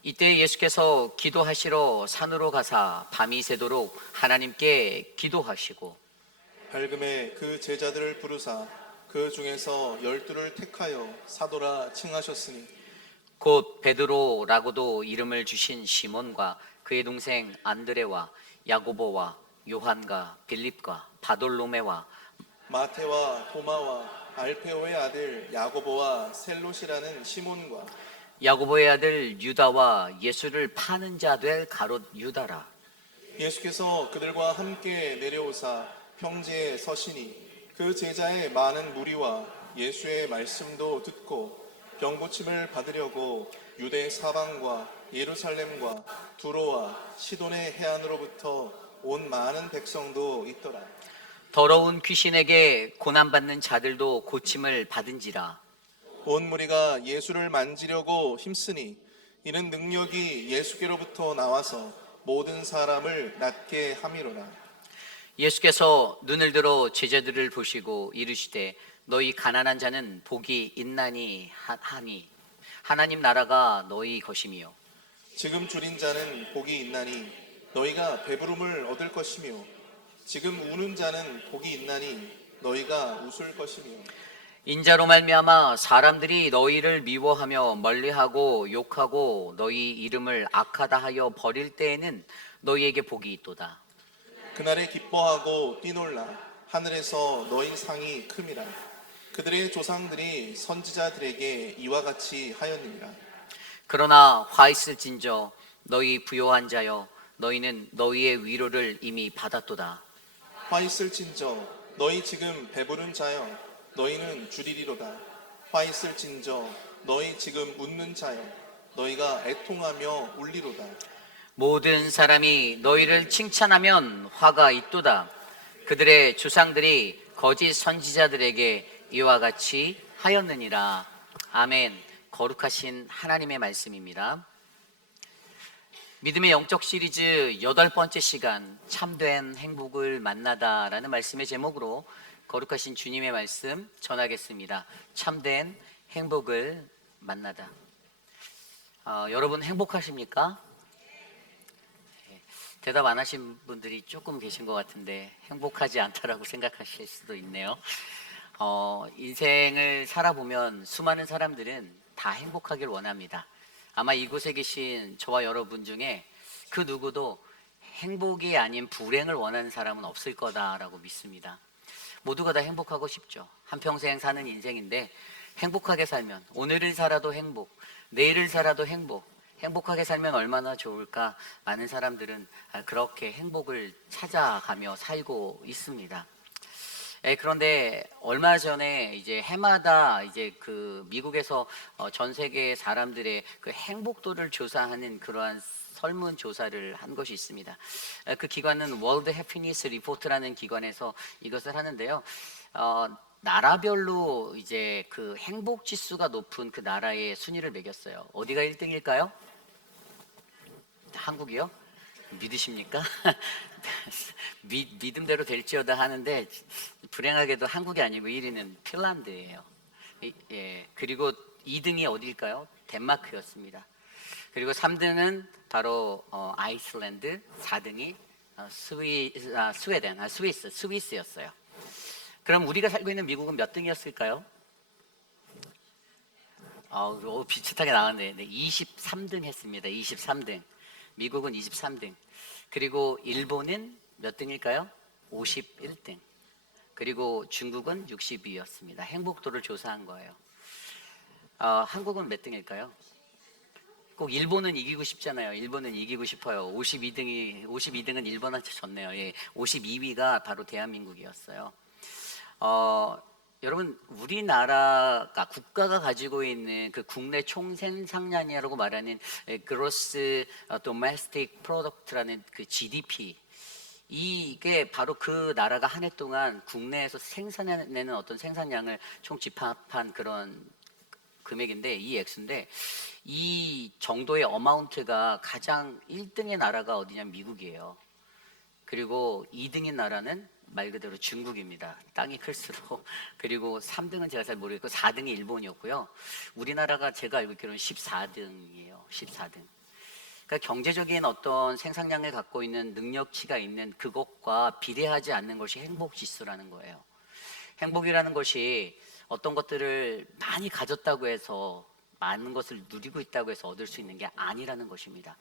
이때 예수께서 기도하시러 산으로 가사 밤이 새도록 하나님께 기도하시고 밝음에 그 제자들을 부르사 그 중에서 12를 택하여 사도라 칭하셨으니 곧 베드로라고도 이름을 주신 시몬과 그의 동생 안드레와 야고보와 요한과 빌립과 바돌로메와 마테와 도마와 알페오의 아들 야고보와 셀롯이라는 시몬과 야고보의 아들 유다와 예수를 파는 자 될 가롯 유다라. 예수께서 그들과 함께 내려오사 평지에 서시니 그 제자의 많은 무리와 예수의 말씀도 듣고 병고침을 받으려고 유대 사방과 예루살렘과 두로와 시돈의 해안으로부터 온 많은 백성도 있더라. 더러운 귀신에게 고난받는 자들도 고침을 받은지라. 온 무리가 예수를 만지려고 힘쓰니 이는 능력이 예수께로부터 나와서 모든 사람을 낫게 함이로라. 예수께서 눈을 들어 제자들을 보시고 이르시되 너희 가난한 자는 복이 있나니 하니 하나님 나라가 너희 것이며 지금 줄인 자는 복이 있나니 너희가 배부름을 얻을 것이며 지금 우는 자는 복이 있나니 너희가 웃을 것이며 인자로 말미암아 사람들이 너희를 미워하며 멀리하고 욕하고 너희 이름을 악하다 하여 버릴 때에는 너희에게 복이 있도다. 그날에 기뻐하고 뛰놀라 하늘에서 너희 상이 큼이라. 그들의 조상들이 선지자들에게 이와 같이 하였느니라. 그러나 화 있을진저 너희 부요한 자여 너희는 너희의 위로를 이미 받았도다. 화 있을진저 너희 지금 배부른 자여 너희는 줄이리로다. 화 있을진저 너희 지금 웃는 자여 너희가 애통하며 울리로다. 모든 사람이 너희를 칭찬하면 화가 있도다. 그들의 조상들이 거짓 선지자들에게 이와 같이 하였느니라. 아멘. 거룩하신 하나님의 말씀입니다. 믿음의 영적 시리즈 8번째 시간, 참된 행복을 만나다라는 말씀의 제목으로 거룩하신 주님의 말씀 전하겠습니다. 참된 행복을 만나다. 여러분 행복하십니까? 대답 안 하신 분들이 조금 계신 것 같은데 행복하지 않다라고 생각하실 수도 있네요. 인생을 살아보면 수많은 사람들은 다 행복하길 원합니다. 아마 이곳에 계신 저와 여러분 중에 그 누구도 행복이 아닌 불행을 원하는 사람은 없을 거다라고 믿습니다. 모두가 다 행복하고 싶죠. 한평생 사는 인생인데 행복하게 살면 오늘을 살아도 행복, 내일을 살아도 행복하게 살면 얼마나 좋을까. 많은 사람들은 그렇게 행복을 찾아가며 살고 있습니다. 그런데 얼마 전에 이제 해마다 이제 그 미국에서 전 세계 사람들의 그 행복도를 조사하는 그러한 설문 조사를 한 것이 있습니다. 그 기관은 월드 해피니스 리포트라는 기관에서 이것을 하는데요. 나라별로 이제 그 행복 지수가 높은 그 나라의 순위를 매겼어요. 어디가 1등일까요? 한국이요? 믿으십니까? 믿음대로 될지어다 하는데 불행하게도 한국이 아니고 1위는 핀란드예요. 예, 그리고 2등이 어디일까요? 덴마크였습니다. 그리고 3등은 바로 아이슬란드, 4등이 스웨덴, 스위스였어요. 그럼 우리가 살고 있는 미국은 몇 등이었을까요? 비슷하게 나왔네. 네, 23등 했습니다. 23등. 미국은 23등. 그리고 일본은 몇 등일까요? 51등. 그리고 중국은 62였습니다. 행복도를 조사한 거예요. 한국은 몇 등일까요? 꼭 일본은 이기고 싶잖아요. 일본은 이기고 싶어요. 52등은 일본한테 졌네요. 예, 52위가 바로 대한민국이었어요. 여러분, 우리나라가 국가가 가지고 있는 그 국내 총생산량이라고 말하는 Gross Domestic Product라는 그 GDP, 이게 바로 그 나라가 한 해 동안 국내에서 생산해내는 어떤 생산량을 총 집합한 그런 금액인데, 이 액수인데, 이 정도의 어마운트가 가장 1등의 나라가 어디냐면 미국이에요. 그리고 2등인 나라는 말 그대로 중국입니다. 땅이 클수록. 그리고 3등은 제가 잘 모르겠고 4등이 일본이었고요. 우리나라가 제가 알고 있기로는 14등이에요. 14등. 그러니까 경제적인 어떤 생산량을 갖고 있는 능력치가 있는 그것과 비례하지 않는 것이 행복지수라는 거예요. 행복이라는 것이 어떤 것들을 많이 가졌다고 해서, 많은 것을 누리고 있다고 해서 얻을 수 있는 게 아니라는 것입니다.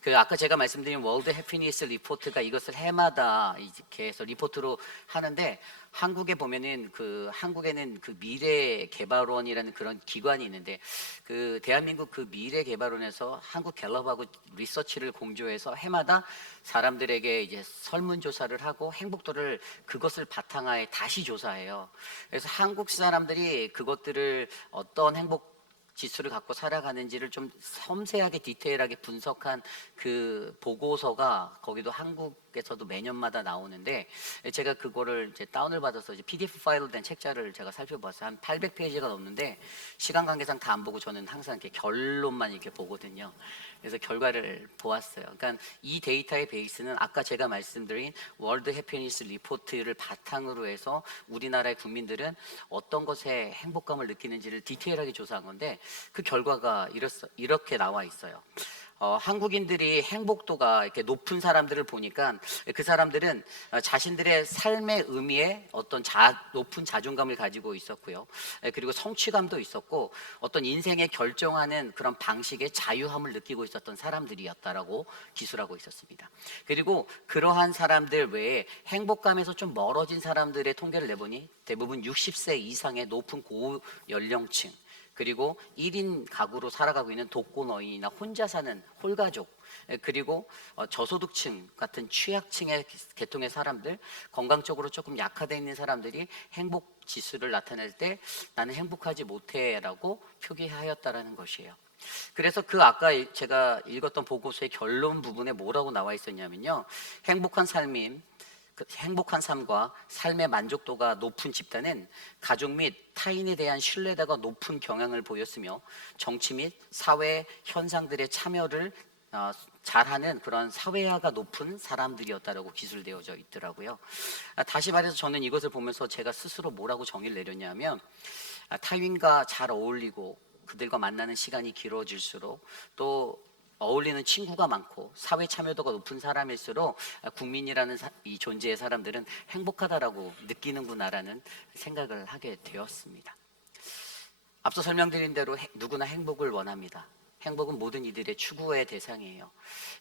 그 아까 제가 말씀드린 월드 해피니스 리포트가 이것을 해마다 이렇게 해서 리포트로 하는데, 한국에 보면은 한국에는 그 미래개발원이라는 그런 기관이 있는데, 그 대한민국 그 미래개발원에서 한국 갤럽하고 리서치를 공조해서 해마다 사람들에게 이제 설문조사를 하고 행복도를 그것을 바탕하에 다시 조사해요. 그래서 한국 사람들이 그것들을 어떤 행복 지수를 갖고 살아가는지를 좀 섬세하게 디테일하게 분석한 그 보고서가 거기도 한국에서도 매년마다 나오는데, 제가 그거를 이제 다운을 받아서 이제 PDF 파일로 된 책자를 제가 살펴봤어요. 한 800페이지가 넘는데 시간 관계상 다 안 보고 저는 항상 이렇게 결론만 이렇게 보거든요. 그래서 결과를 보았어요. 그러니까 이 데이터의 베이스는 아까 제가 말씀드린 월드 해피니스 리포트를 바탕으로 해서 우리나라의 국민들은 어떤 것에 행복감을 느끼는지를 디테일하게 조사한 건데, 그 결과가 이렇게 나와 있어요. 한국인들이 행복도가 이렇게 높은 사람들을 보니까 그 사람들은 자신들의 삶의 의미에 어떤 높은 자존감을 가지고 있었고요. 그리고 성취감도 있었고, 어떤 인생의 결정하는 그런 방식의 자유함을 느끼고 있었던 사람들이었다라고 기술하고 있었습니다. 그리고 그러한 사람들 외에 행복감에서 좀 멀어진 사람들의 통계를 내보니 대부분 60세 이상의 높은 고연령층, 그리고 1인 가구로 살아가고 있는 독거노인이나 혼자 사는 홀가족, 그리고 저소득층 같은 취약층의 계통의 사람들, 건강적으로 조금 약화되어 있는 사람들이 행복 지수를 나타낼 때 나는 행복하지 못해라고 표기하였다라는 것이에요. 그래서 그 아까 제가 읽었던 보고서의 결론 부분에 뭐라고 나와 있었냐면요, 행복한 삶과 삶의 만족도가 높은 집단은 가족 및 타인에 대한 신뢰도가 높은 경향을 보였으며, 정치 및 사회 현상들의 참여를 잘하는 그런 사회화가 높은 사람들이었다라고 기술되어져 있더라고요. 다시 말해서 저는 이것을 보면서 제가 스스로 뭐라고 정의를 내렸냐면, 타인과 잘 어울리고 그들과 만나는 시간이 길어질수록, 또 어울리는 친구가 많고 사회 참여도가 높은 사람일수록 국민이라는 이 존재의 사람들은 행복하다라고 느끼는구나라는 생각을 하게 되었습니다. 앞서 설명드린 대로 누구나 행복을 원합니다. 행복은 모든 이들의 추구의 대상이에요.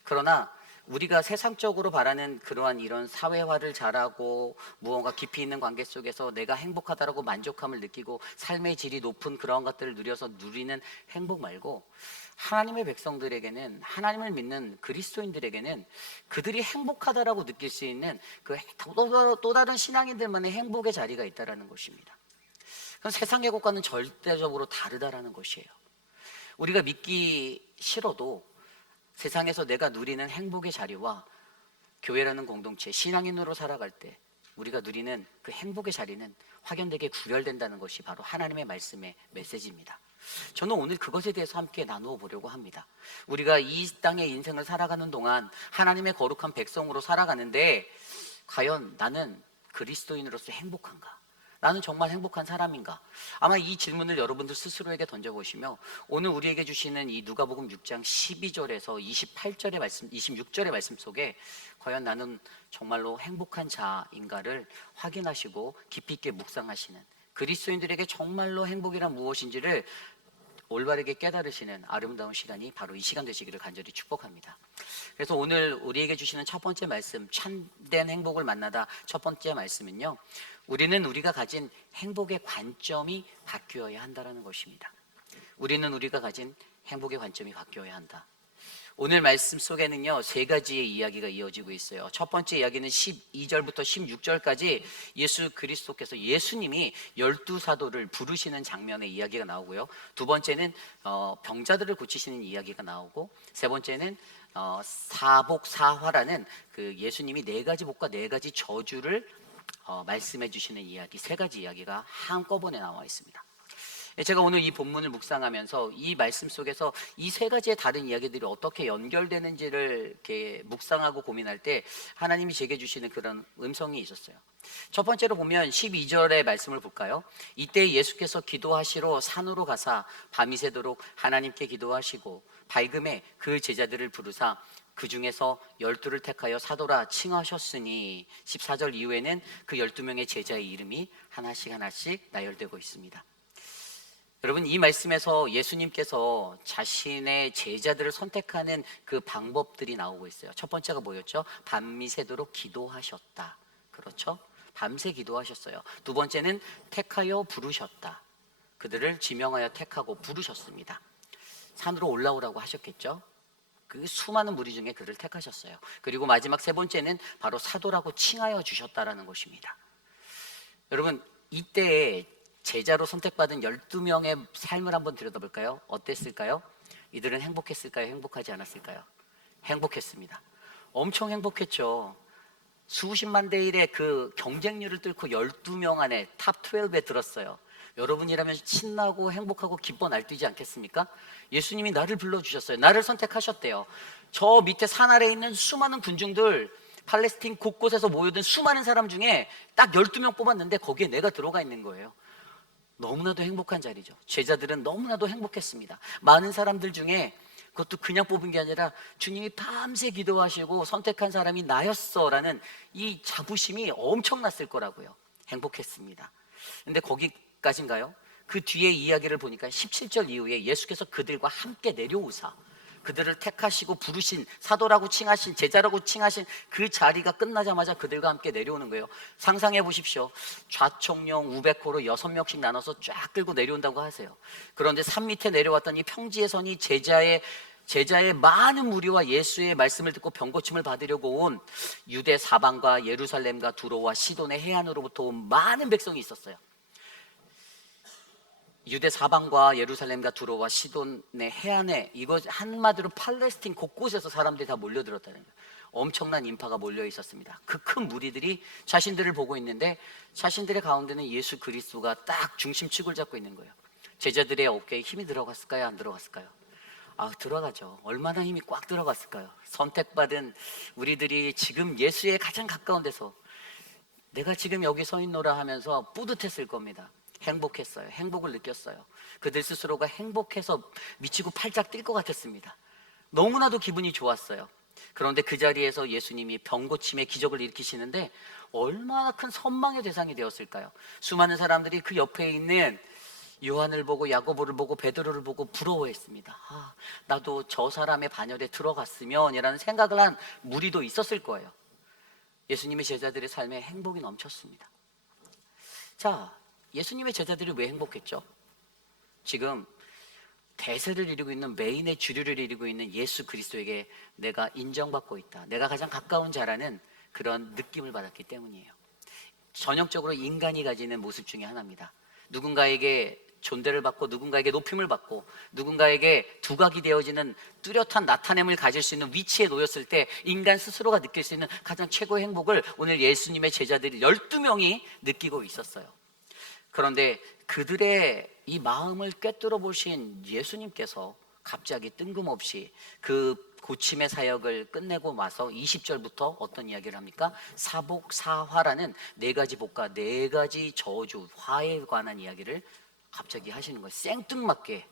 그러나 우리가 세상적으로 바라는 그러한 이런 사회화를 잘하고 무언가 깊이 있는 관계 속에서 내가 행복하다라고 만족감을 느끼고 삶의 질이 높은 그러한 것들을 누리는 행복 말고, 하나님의 백성들에게는, 하나님을 믿는 그리스도인들에게는 그들이 행복하다라고 느낄 수 있는 그 또 다른 신앙인들만의 행복의 자리가 있다라는 것입니다. 그건 세상의 것과는 절대적으로 다르다라는 것이에요. 우리가 믿기 싫어도 세상에서 내가 누리는 행복의 자리와 교회라는 공동체, 신앙인으로 살아갈 때 우리가 누리는 그 행복의 자리는 확연되게 구별된다는 것이 바로 하나님의 말씀의 메시지입니다. 저는 오늘 그것에 대해서 함께 나누어 보려고 합니다. 우리가 이 땅의 인생을 살아가는 동안 하나님의 거룩한 백성으로 살아가는데 과연 나는 그리스도인으로서 행복한가? 나는 정말 행복한 사람인가? 아마 이 질문을 여러분들 스스로에게 던져보시며 오늘 우리에게 주시는 이 누가복음 6장 12절에서 28절의 말씀, 26절의 말씀 속에 과연 나는 정말로 행복한 자인가를 확인하시고 깊이 있게 묵상하시는, 그리스도인들에게 정말로 행복이란 무엇인지를 올바르게 깨달으시는 아름다운 시간이 바로 이 시간 되시기를 간절히 축복합니다. 그래서 오늘 우리에게 주시는 첫 번째 말씀, 참된 행복을 만나다 첫 번째 말씀은요, 우리는 우리가 가진 행복의 관점이 바뀌어야 한다는 것입니다. 우리는 우리가 가진 행복의 관점이 바뀌어야 한다. 오늘 말씀 속에는요, 세 가지의 이야기가 이어지고 있어요. 첫 번째 이야기는 12절부터 16절까지 예수 그리스도께서, 예수님이 12사도를 부르시는 장면의 이야기가 나오고요. 두 번째는 병자들을 고치시는 이야기가 나오고, 세 번째는 사복사화라는 그 예수님이 4가지 복과 4가지 저주를 말씀해 주시는 이야기, 3가지 이야기가 한꺼번에 나와 있습니다. 제가 오늘 이 본문을 묵상하면서 이 말씀 속에서 이 3가지의 다른 이야기들이 어떻게 연결되는지를 이렇게 묵상하고 고민할 때 하나님이 제게 주시는 그런 음성이 있었어요. 첫 번째로 보면 12절의 말씀을 볼까요? 이때 예수께서 기도하시러 산으로 가사 밤이 새도록 하나님께 기도하시고 밝음에 그 제자들을 부르사 그 중에서 12를 택하여 사도라 칭하셨으니, 14절 이후에는 그 12명의 제자의 이름이 하나씩 하나씩 나열되고 있습니다. 여러분, 이 말씀에서 예수님께서 자신의 제자들을 선택하는 그 방법들이 나오고 있어요. 첫 번째가 뭐였죠? 밤이 새도록 기도하셨다. 그렇죠? 밤새 기도하셨어요. 두 번째는 택하여 부르셨다. 그들을 지명하여 택하고 부르셨습니다. 산으로 올라오라고 하셨겠죠? 그 수많은 무리 중에 그를 택하셨어요. 그리고 마지막 세 번째는 바로 사도라고 칭하여 주셨다라는 것입니다. 여러분, 이때에 제자로 선택받은 12명의 삶을 한번 들여다볼까요? 어땠을까요? 이들은 행복했을까요? 행복하지 않았을까요? 행복했습니다. 엄청 행복했죠. 수십만 대 1의 그 경쟁률을 뚫고 12명 안에 탑 12에 들었어요. 여러분이라면 신나고 행복하고 기뻐 날뛰지 않겠습니까? 예수님이 나를 불러주셨어요. 나를 선택하셨대요. 저 밑에 산 아래에 있는 수많은 군중들, 팔레스틴 곳곳에서 모여든 수많은 사람 중에 딱 12명 뽑았는데 거기에 내가 들어가 있는 거예요. 너무나도 행복한 자리죠. 제자들은 너무나도 행복했습니다. 많은 사람들 중에 그것도 그냥 뽑은 게 아니라 주님이 밤새 기도하시고 선택한 사람이 나였어라는 이 자부심이 엄청났을 거라고요. 행복했습니다. 근데 거기까지인가요? 그 뒤에 이야기를 보니까 17절 이후에 예수께서 그들과 함께 내려오사 그들을 택하시고 부르신, 사도라고 칭하신, 제자라고 칭하신 그 자리가 끝나자마자 그들과 함께 내려오는 거예요. 상상해 보십시오. 좌총령 우백호로 6명씩 나눠서 쫙 끌고 내려온다고 하세요. 그런데 산 밑에 내려왔더니 평지에 서니 제자의 많은 무리와 예수의 말씀을 듣고 병고침을 받으려고 온 유대 사방과 예루살렘과 두로와 시돈의 해안으로부터 온 많은 백성이 있었어요. 유대 사방과 예루살렘과 두로와 시돈의 해안에, 이거 한마디로 팔레스틴 곳곳에서 사람들이 다 몰려들었다는 거예요. 엄청난 인파가 몰려 있었습니다. 그 큰 무리들이 자신들을 보고 있는데 자신들의 가운데는 예수 그리스도가 딱 중심축을 잡고 있는 거예요. 제자들의 어깨에 힘이 들어갔을까요? 안 들어갔을까요? 들어가죠. 얼마나 힘이 꽉 들어갔을까요? 선택받은 우리들이 지금 예수의 가장 가까운 데서 내가 지금 여기 서 있노라 하면서 뿌듯했을 겁니다. 행복했어요. 행복을 느꼈어요. 그들 스스로가 행복해서 미치고 팔짝 뛸 것 같았습니다. 너무나도 기분이 좋았어요. 그런데 그 자리에서 예수님이 병고침의 기적을 일으키시는데 얼마나 큰 선망의 대상이 되었을까요? 수많은 사람들이 그 옆에 있는 요한을 보고 야고보를 보고 베드로를 보고 부러워했습니다. 나도 저 사람의 반열에 들어갔으면 이라는 생각을 한 무리도 있었을 거예요. 예수님의 제자들의 삶에 행복이 넘쳤습니다. 자, 예수님의 제자들이 왜 행복했죠? 지금 대세를 이루고 있는, 메인의 주류를 이루고 있는 예수 그리스도에게 내가 인정받고 있다, 내가 가장 가까운 자라는 그런 느낌을 받았기 때문이에요. 전형적으로 인간이 가지는 모습 중에 하나입니다. 누군가에게 존대를 받고 누군가에게 높임을 받고 누군가에게 두각이 되어지는 뚜렷한 나타냄을 가질 수 있는 위치에 놓였을 때 인간 스스로가 느낄 수 있는 가장 최고의 행복을 오늘 예수님의 제자들이 12명이 느끼고 있었어요. 그런데 그들의 이 마음을 꿰뚫어 보신 예수님께서 갑자기 뜬금없이 그 고침의 사역을 끝내고 와서 20절부터 어떤 이야기를 합니까? 사복사화라는 네 가지 복과 네 가지 저주, 화에 관한 이야기를 갑자기 하시는 거예요. 생뚱맞게.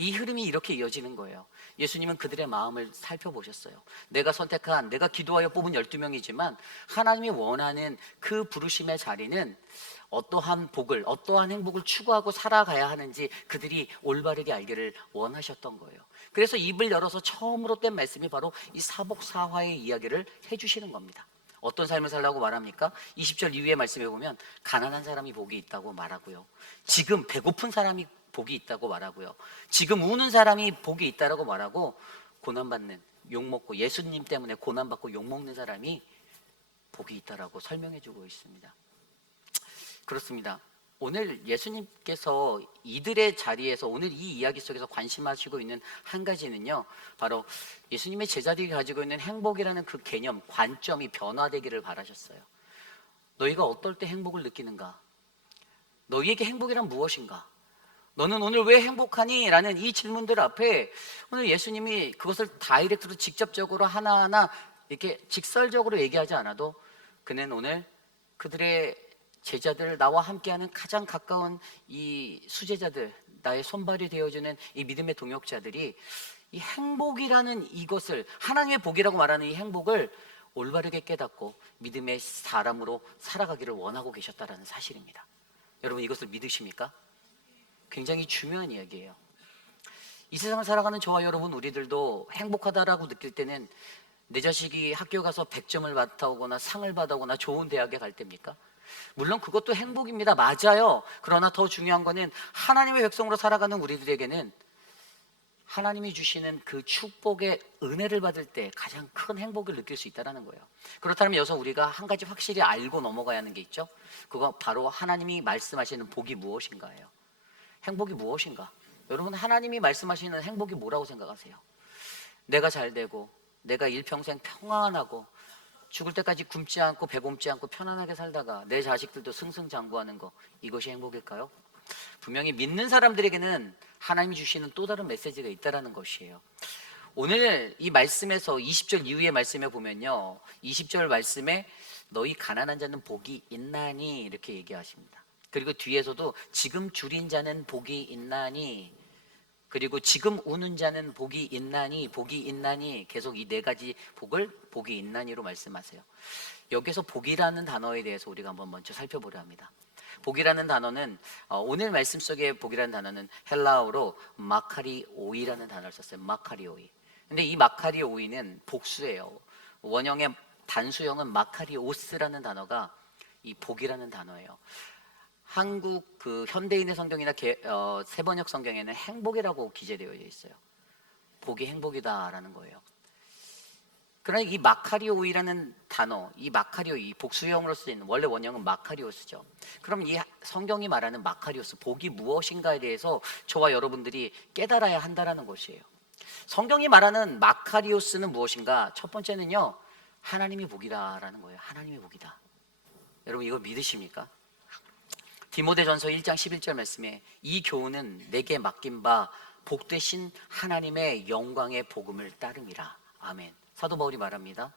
이 흐름이 이렇게 이어지는 거예요. 예수님은 그들의 마음을 살펴보셨어요. 내가 선택한, 내가 기도하여 뽑은 12명이지만 하나님이 원하는 그 부르심의 자리는 어떠한 복을, 어떠한 행복을 추구하고 살아가야 하는지 그들이 올바르게 알기를 원하셨던 거예요. 그래서 입을 열어서 처음으로 뗀 말씀이 바로 이 사복사화의 이야기를 해주시는 겁니다. 어떤 삶을 살라고 말합니까? 20절 이후의 말씀에 보면 가난한 사람이 복이 있다고 말하고요, 지금 배고픈 사람이 복이 있다고 말하고요, 지금 우는 사람이 복이 있다고 말하고, 고난받는, 욕먹고 예수님 때문에 고난받고 욕먹는 사람이 복이 있다라고 설명해 주고 있습니다. 그렇습니다. 오늘 예수님께서 이들의 자리에서 오늘 이 이야기 속에서 관심하시고 있는 한 가지는요, 바로 예수님의 제자들이 가지고 있는 행복이라는 그 개념, 관점이 변화되기를 바라셨어요. 너희가 어떨 때 행복을 느끼는가? 너희에게 행복이란 무엇인가? 너는 오늘 왜 행복하니? 라는 이 질문들 앞에 오늘 예수님이 그것을 다이렉트로 직접적으로 하나하나 이렇게 직설적으로 얘기하지 않아도 그는 오늘 그들의 제자들, 나와 함께하는 가장 가까운 이 수제자들, 나의 손발이 되어주는 이 믿음의 동역자들이 이 행복이라는 이것을, 하나님의 복이라고 말하는 이 행복을 올바르게 깨닫고 믿음의 사람으로 살아가기를 원하고 계셨다는 사실입니다. 여러분, 이것을 믿으십니까? 굉장히 중요한 이야기예요. 이 세상을 살아가는 저와 여러분, 우리들도 행복하다라고 느낄 때는 내 자식이 학교 가서 100점을 받아오거나 상을 받아오거나 좋은 대학에 갈 때입니까? 물론 그것도 행복입니다. 맞아요. 그러나 더 중요한 거는 하나님의 백성으로 살아가는 우리들에게는 하나님이 주시는 그 축복의 은혜를 받을 때 가장 큰 행복을 느낄 수 있다는 거예요. 그렇다면 여기서 우리가 한 가지 확실히 알고 넘어가야 하는 게 있죠. 그거 바로 하나님이 말씀하시는 복이 무엇인가예요. 행복이 무엇인가? 여러분, 하나님이 말씀하시는 행복이 뭐라고 생각하세요? 내가 잘 되고, 내가 일평생 평안하고, 죽을 때까지 굶지 않고 배고프지 않고 편안하게 살다가 내 자식들도 승승장구하는 거, 이것이 행복일까요? 분명히 믿는 사람들에게는 하나님이 주시는 또 다른 메시지가 있다는 것이에요. 오늘 이 말씀에서 20절 이후의 말씀에 보면요, 20절 말씀에 너희 가난한 자는 복이 있나니 이렇게 얘기하십니다. 그리고 뒤에서도 지금 줄인 자는 복이 있나니, 그리고 지금 우는 자는 복이 있나니, 복이 있나니, 계속 이 네 가지 복을 복이 있나니로 말씀하세요. 여기서 복이라는 단어에 대해서 우리가 한번 먼저 살펴보려 합니다. 복이라는 단어는 오늘 말씀 속에 복이라는 단어는 헬라어로 마카리오이라는 단어를 썼어요. 마카리오이. 근데 이 마카리오이는 복수예요. 원형의 단수형은 마카리오스라는 단어가 이 복이라는 단어예요. 한국 그 현대인의 성경이나 세번역 성경에는 행복이라고 기재되어 있어요. 복이 행복이다라는 거예요. 그러나 이 마카리오이라는 단어, 이 마카리오이, 복수형으로 쓰인 원래 원형은 마카리오스죠. 그럼 이 성경이 말하는 마카리오스, 복이 무엇인가에 대해서 저와 여러분들이 깨달아야 한다라는 것이에요. 성경이 말하는 마카리오스는 무엇인가? 첫 번째는요, 하나님이 복이다라는 거예요. 하나님이 복이다. 여러분, 이거 믿으십니까? 디모데전서 1장 11절 말씀에 이 교훈은 내게 맡긴 바 복되신 하나님의 영광의 복음을 따름이라. 아멘. 사도 바울이 말합니다.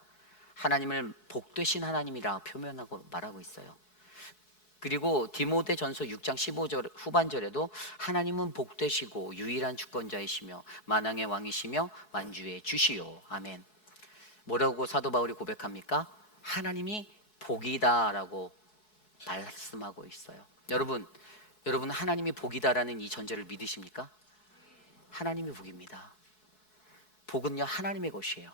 하나님을 복되신 하나님이라 표현하고 말하고 있어요. 그리고 디모데전서 6장 15절 후반절에도 하나님은 복되시고 유일한 주권자이시며 만왕의 왕이시며 만주의 주시오. 아멘. 뭐라고 사도 바울이 고백합니까? 하나님이 복이다라고 말씀하고 있어요. 여러분 하나님이 복이다라는 이 전제를 믿으십니까? 하나님이 복입니다. 복은요, 하나님의 것이에요.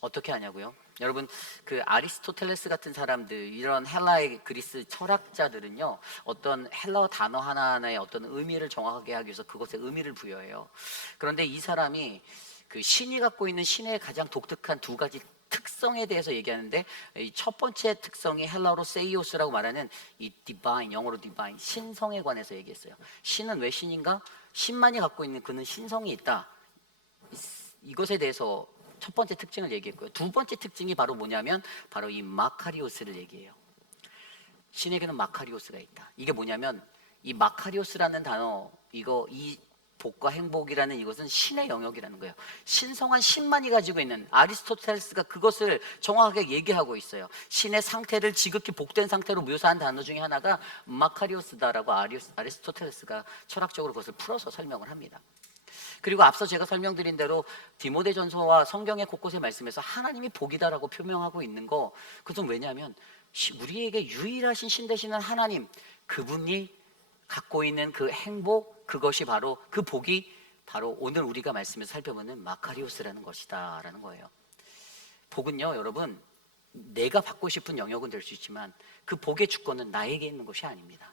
어떻게 하냐고요? 여러분, 그 아리스토텔레스 같은 사람들, 이런 헬라의 그리스 철학자들은요, 어떤 헬라어 단어 하나하나의 어떤 의미를 정확하게 하기 위해서 그것에 의미를 부여해요. 그런데 이 사람이 그 신이 갖고 있는 신의 가장 독특한 두 가지 특성에 대해서 얘기하는데, 이 첫 번째 특성이 헬라어로 세이오스라고 말하는 이 디바인, 영어로 디바인, 신성에 관해서 얘기했어요. 신은 왜 신인가? 신만이 갖고 있는 그는 신성이 있다. 이것에 대해서 첫 번째 특징을 얘기했고요. 두 번째 특징이 바로 뭐냐면 바로 이 마카리오스를 얘기해요. 신에게는 마카리오스가 있다. 이게 뭐냐면 이 마카리오스라는 단어, 이 복과 행복이라는 이것은 신의 영역이라는 거예요. 신성한 신만이 가지고 있는, 아리스토텔레스가 그것을 정확하게 얘기하고 있어요. 신의 상태를 지극히 복된 상태로 묘사한 단어 중에 하나가 마카리오스다라고 아리스토텔레스가 철학적으로 그것을 풀어서 설명을 합니다. 그리고 앞서 제가 설명드린 대로 디모데전서와 성경의 곳곳의 말씀에서 하나님이 복이다라고 표명하고 있는 거, 그것은 왜냐하면 우리에게 유일하신 신 되시는 하나님, 그분이 갖고 있는 그 행복, 그것이 바로, 그 복이 바로 오늘 우리가 말씀에서 살펴보는 마카리오스라는 것이다 라는 거예요. 복은요, 여러분, 내가 받고 싶은 영역은 될 수 있지만 그 복의 주권은 나에게 있는 것이 아닙니다.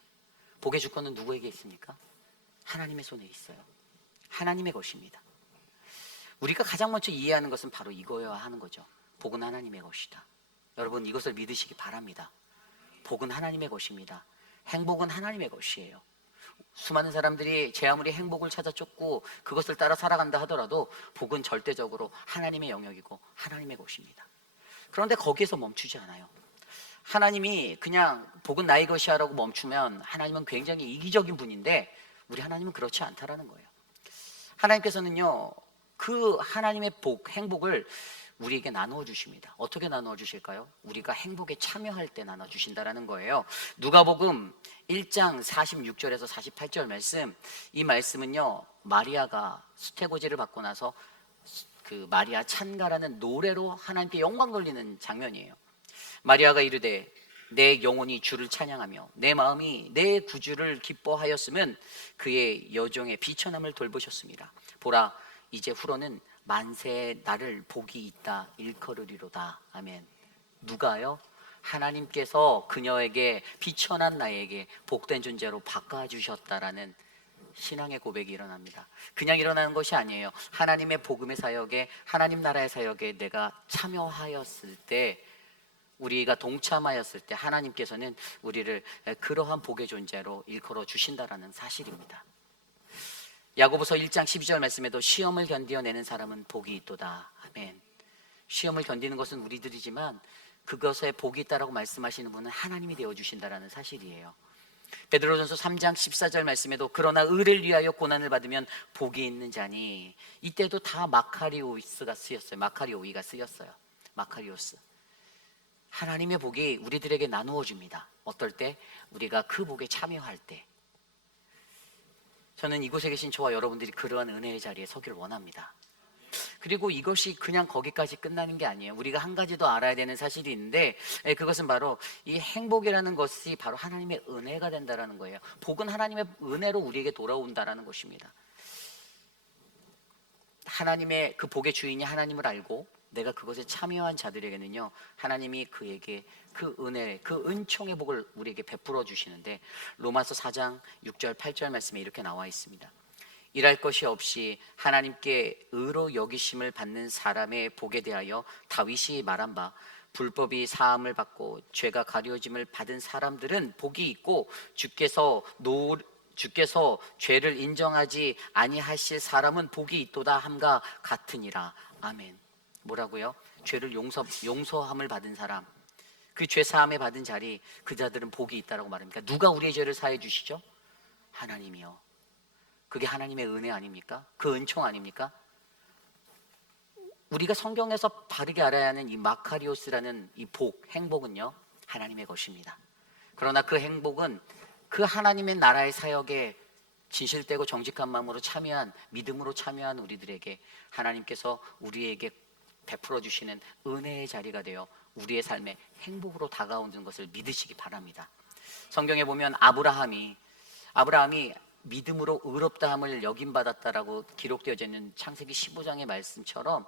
복의 주권은 누구에게 있습니까? 하나님의 손에 있어요. 하나님의 것입니다. 우리가 가장 먼저 이해하는 것은 바로 이거여야 하는 거죠. 복은 하나님의 것이다. 여러분, 이것을 믿으시기 바랍니다. 복은 하나님의 것입니다. 행복은 하나님의 것이에요. 수많은 사람들이 제 아무리 행복을 찾아 쫓고 그것을 따라 살아간다 하더라도 복은 절대적으로 하나님의 영역이고 하나님의 것입니다. 그런데 거기에서 멈추지 않아요. 하나님이 그냥 복은 나의 것이야 라고 멈추면 하나님은 굉장히 이기적인 분인데, 우리 하나님은 그렇지 않다라는 거예요. 하나님께서는요, 그 하나님의 복, 행복을 우리에게 나누어 주십니다. 어떻게 나누어 주실까요? 우리가 행복에 참여할 때 나눠 주신다라는 거예요. 누가복음 1장 46절에서 48절 말씀, 이 말씀은요, 마리아가 수태고지를 받고 나서 그 마리아 찬가라는 노래로 하나님께 영광 돌리는 장면이에요. 마리아가 이르되 내 영혼이 주를 찬양하며 내 마음이 내 구주를 기뻐하였으면 그의 여종의 비천함을 돌보셨습니다. 보라, 이제 후로는 만세에 나를 복이 있다 일컬으리로다. 아멘. 누가요? 하나님께서 그녀에게 비천한 나에게 복된 존재로 바꿔주셨다라는 신앙의 고백이 일어납니다. 그냥 일어나는 것이 아니에요. 하나님의 복음의 사역에, 하나님 나라의 사역에 내가 참여하였을 때, 우리가 동참하였을 때 하나님께서는 우리를 그러한 복의 존재로 일컬어 주신다라는 사실입니다. 야고보서 1장 12절 말씀에도 시험을 견디어내는 사람은 복이 있도다. 아멘. 시험을 견디는 것은 우리들이지만 그것에 복이 있다라고 말씀하시는 분은 하나님이 되어주신다라는 사실이에요. 베드로전서 3장 14절 말씀에도 그러나 의를 위하여 고난을 받으면 복이 있는 자니, 이때도 다 마카리오스가 쓰였어요. 마카리오이가 쓰였어요. 마카리오스. 하나님의 복이 우리들에게 나누어집니다. 어떨 때? 우리가 그 복에 참여할 때. 저는 이곳에 계신 저와 여러분들이 그러한 은혜의 자리에 서기를 원합니다. 그리고 이것이 그냥 거기까지 끝나는 게 아니에요. 우리가 한 가지 더 알아야 되는 사실이 있는데, 그것은 바로 이 행복이라는 것이 바로 하나님의 은혜가 된다라는 거예요. 복은 하나님의 은혜로 우리에게 돌아온다라는 것입니다. 하나님의 그 복의 주인이 하나님을 알고 내가 그것에 참여한 자들에게는요, 하나님이 그에게 그 은혜, 그 은총의 복을 우리에게 베풀어 주시는데, 로마서 4장 6절 8절 말씀에 이렇게 나와 있습니다. 일할 것이 없이 하나님께 의로 여기심을 받는 사람의 복에 대하여 다윗이 말한 바, 불법이 사함을 받고 죄가 가려짐을 받은 사람들은 복이 있고 주께서 죄를 인정하지 아니하실 사람은 복이 있도다 함과 같으니라. 아멘. 뭐라고요? 죄를 용서함을 받은 사람, 그 죄 사함에 받은 자리, 그 자들은 복이 있다라고 말합니다. 누가 우리의 죄를 사해 주시죠? 하나님이요. 그게 하나님의 은혜 아닙니까? 그 은총 아닙니까? 우리가 성경에서 바르게 알아야 하는 이 마카리오스라는 이 복, 행복은요, 하나님의 것입니다. 그러나 그 행복은 그 하나님의 나라의 사역에 진실되고 정직한 마음으로 참여한, 믿음으로 참여한 우리들에게 하나님께서 우리에게 베풀어 주시는 은혜의 자리가 되어 우리의 삶에 행복으로 다가오는 것을 믿으시기 바랍니다. 성경에 보면 아브라함이 믿음으로 의롭다함을 여김받았다라고 기록되어져 있는 창세기 15장의 말씀처럼,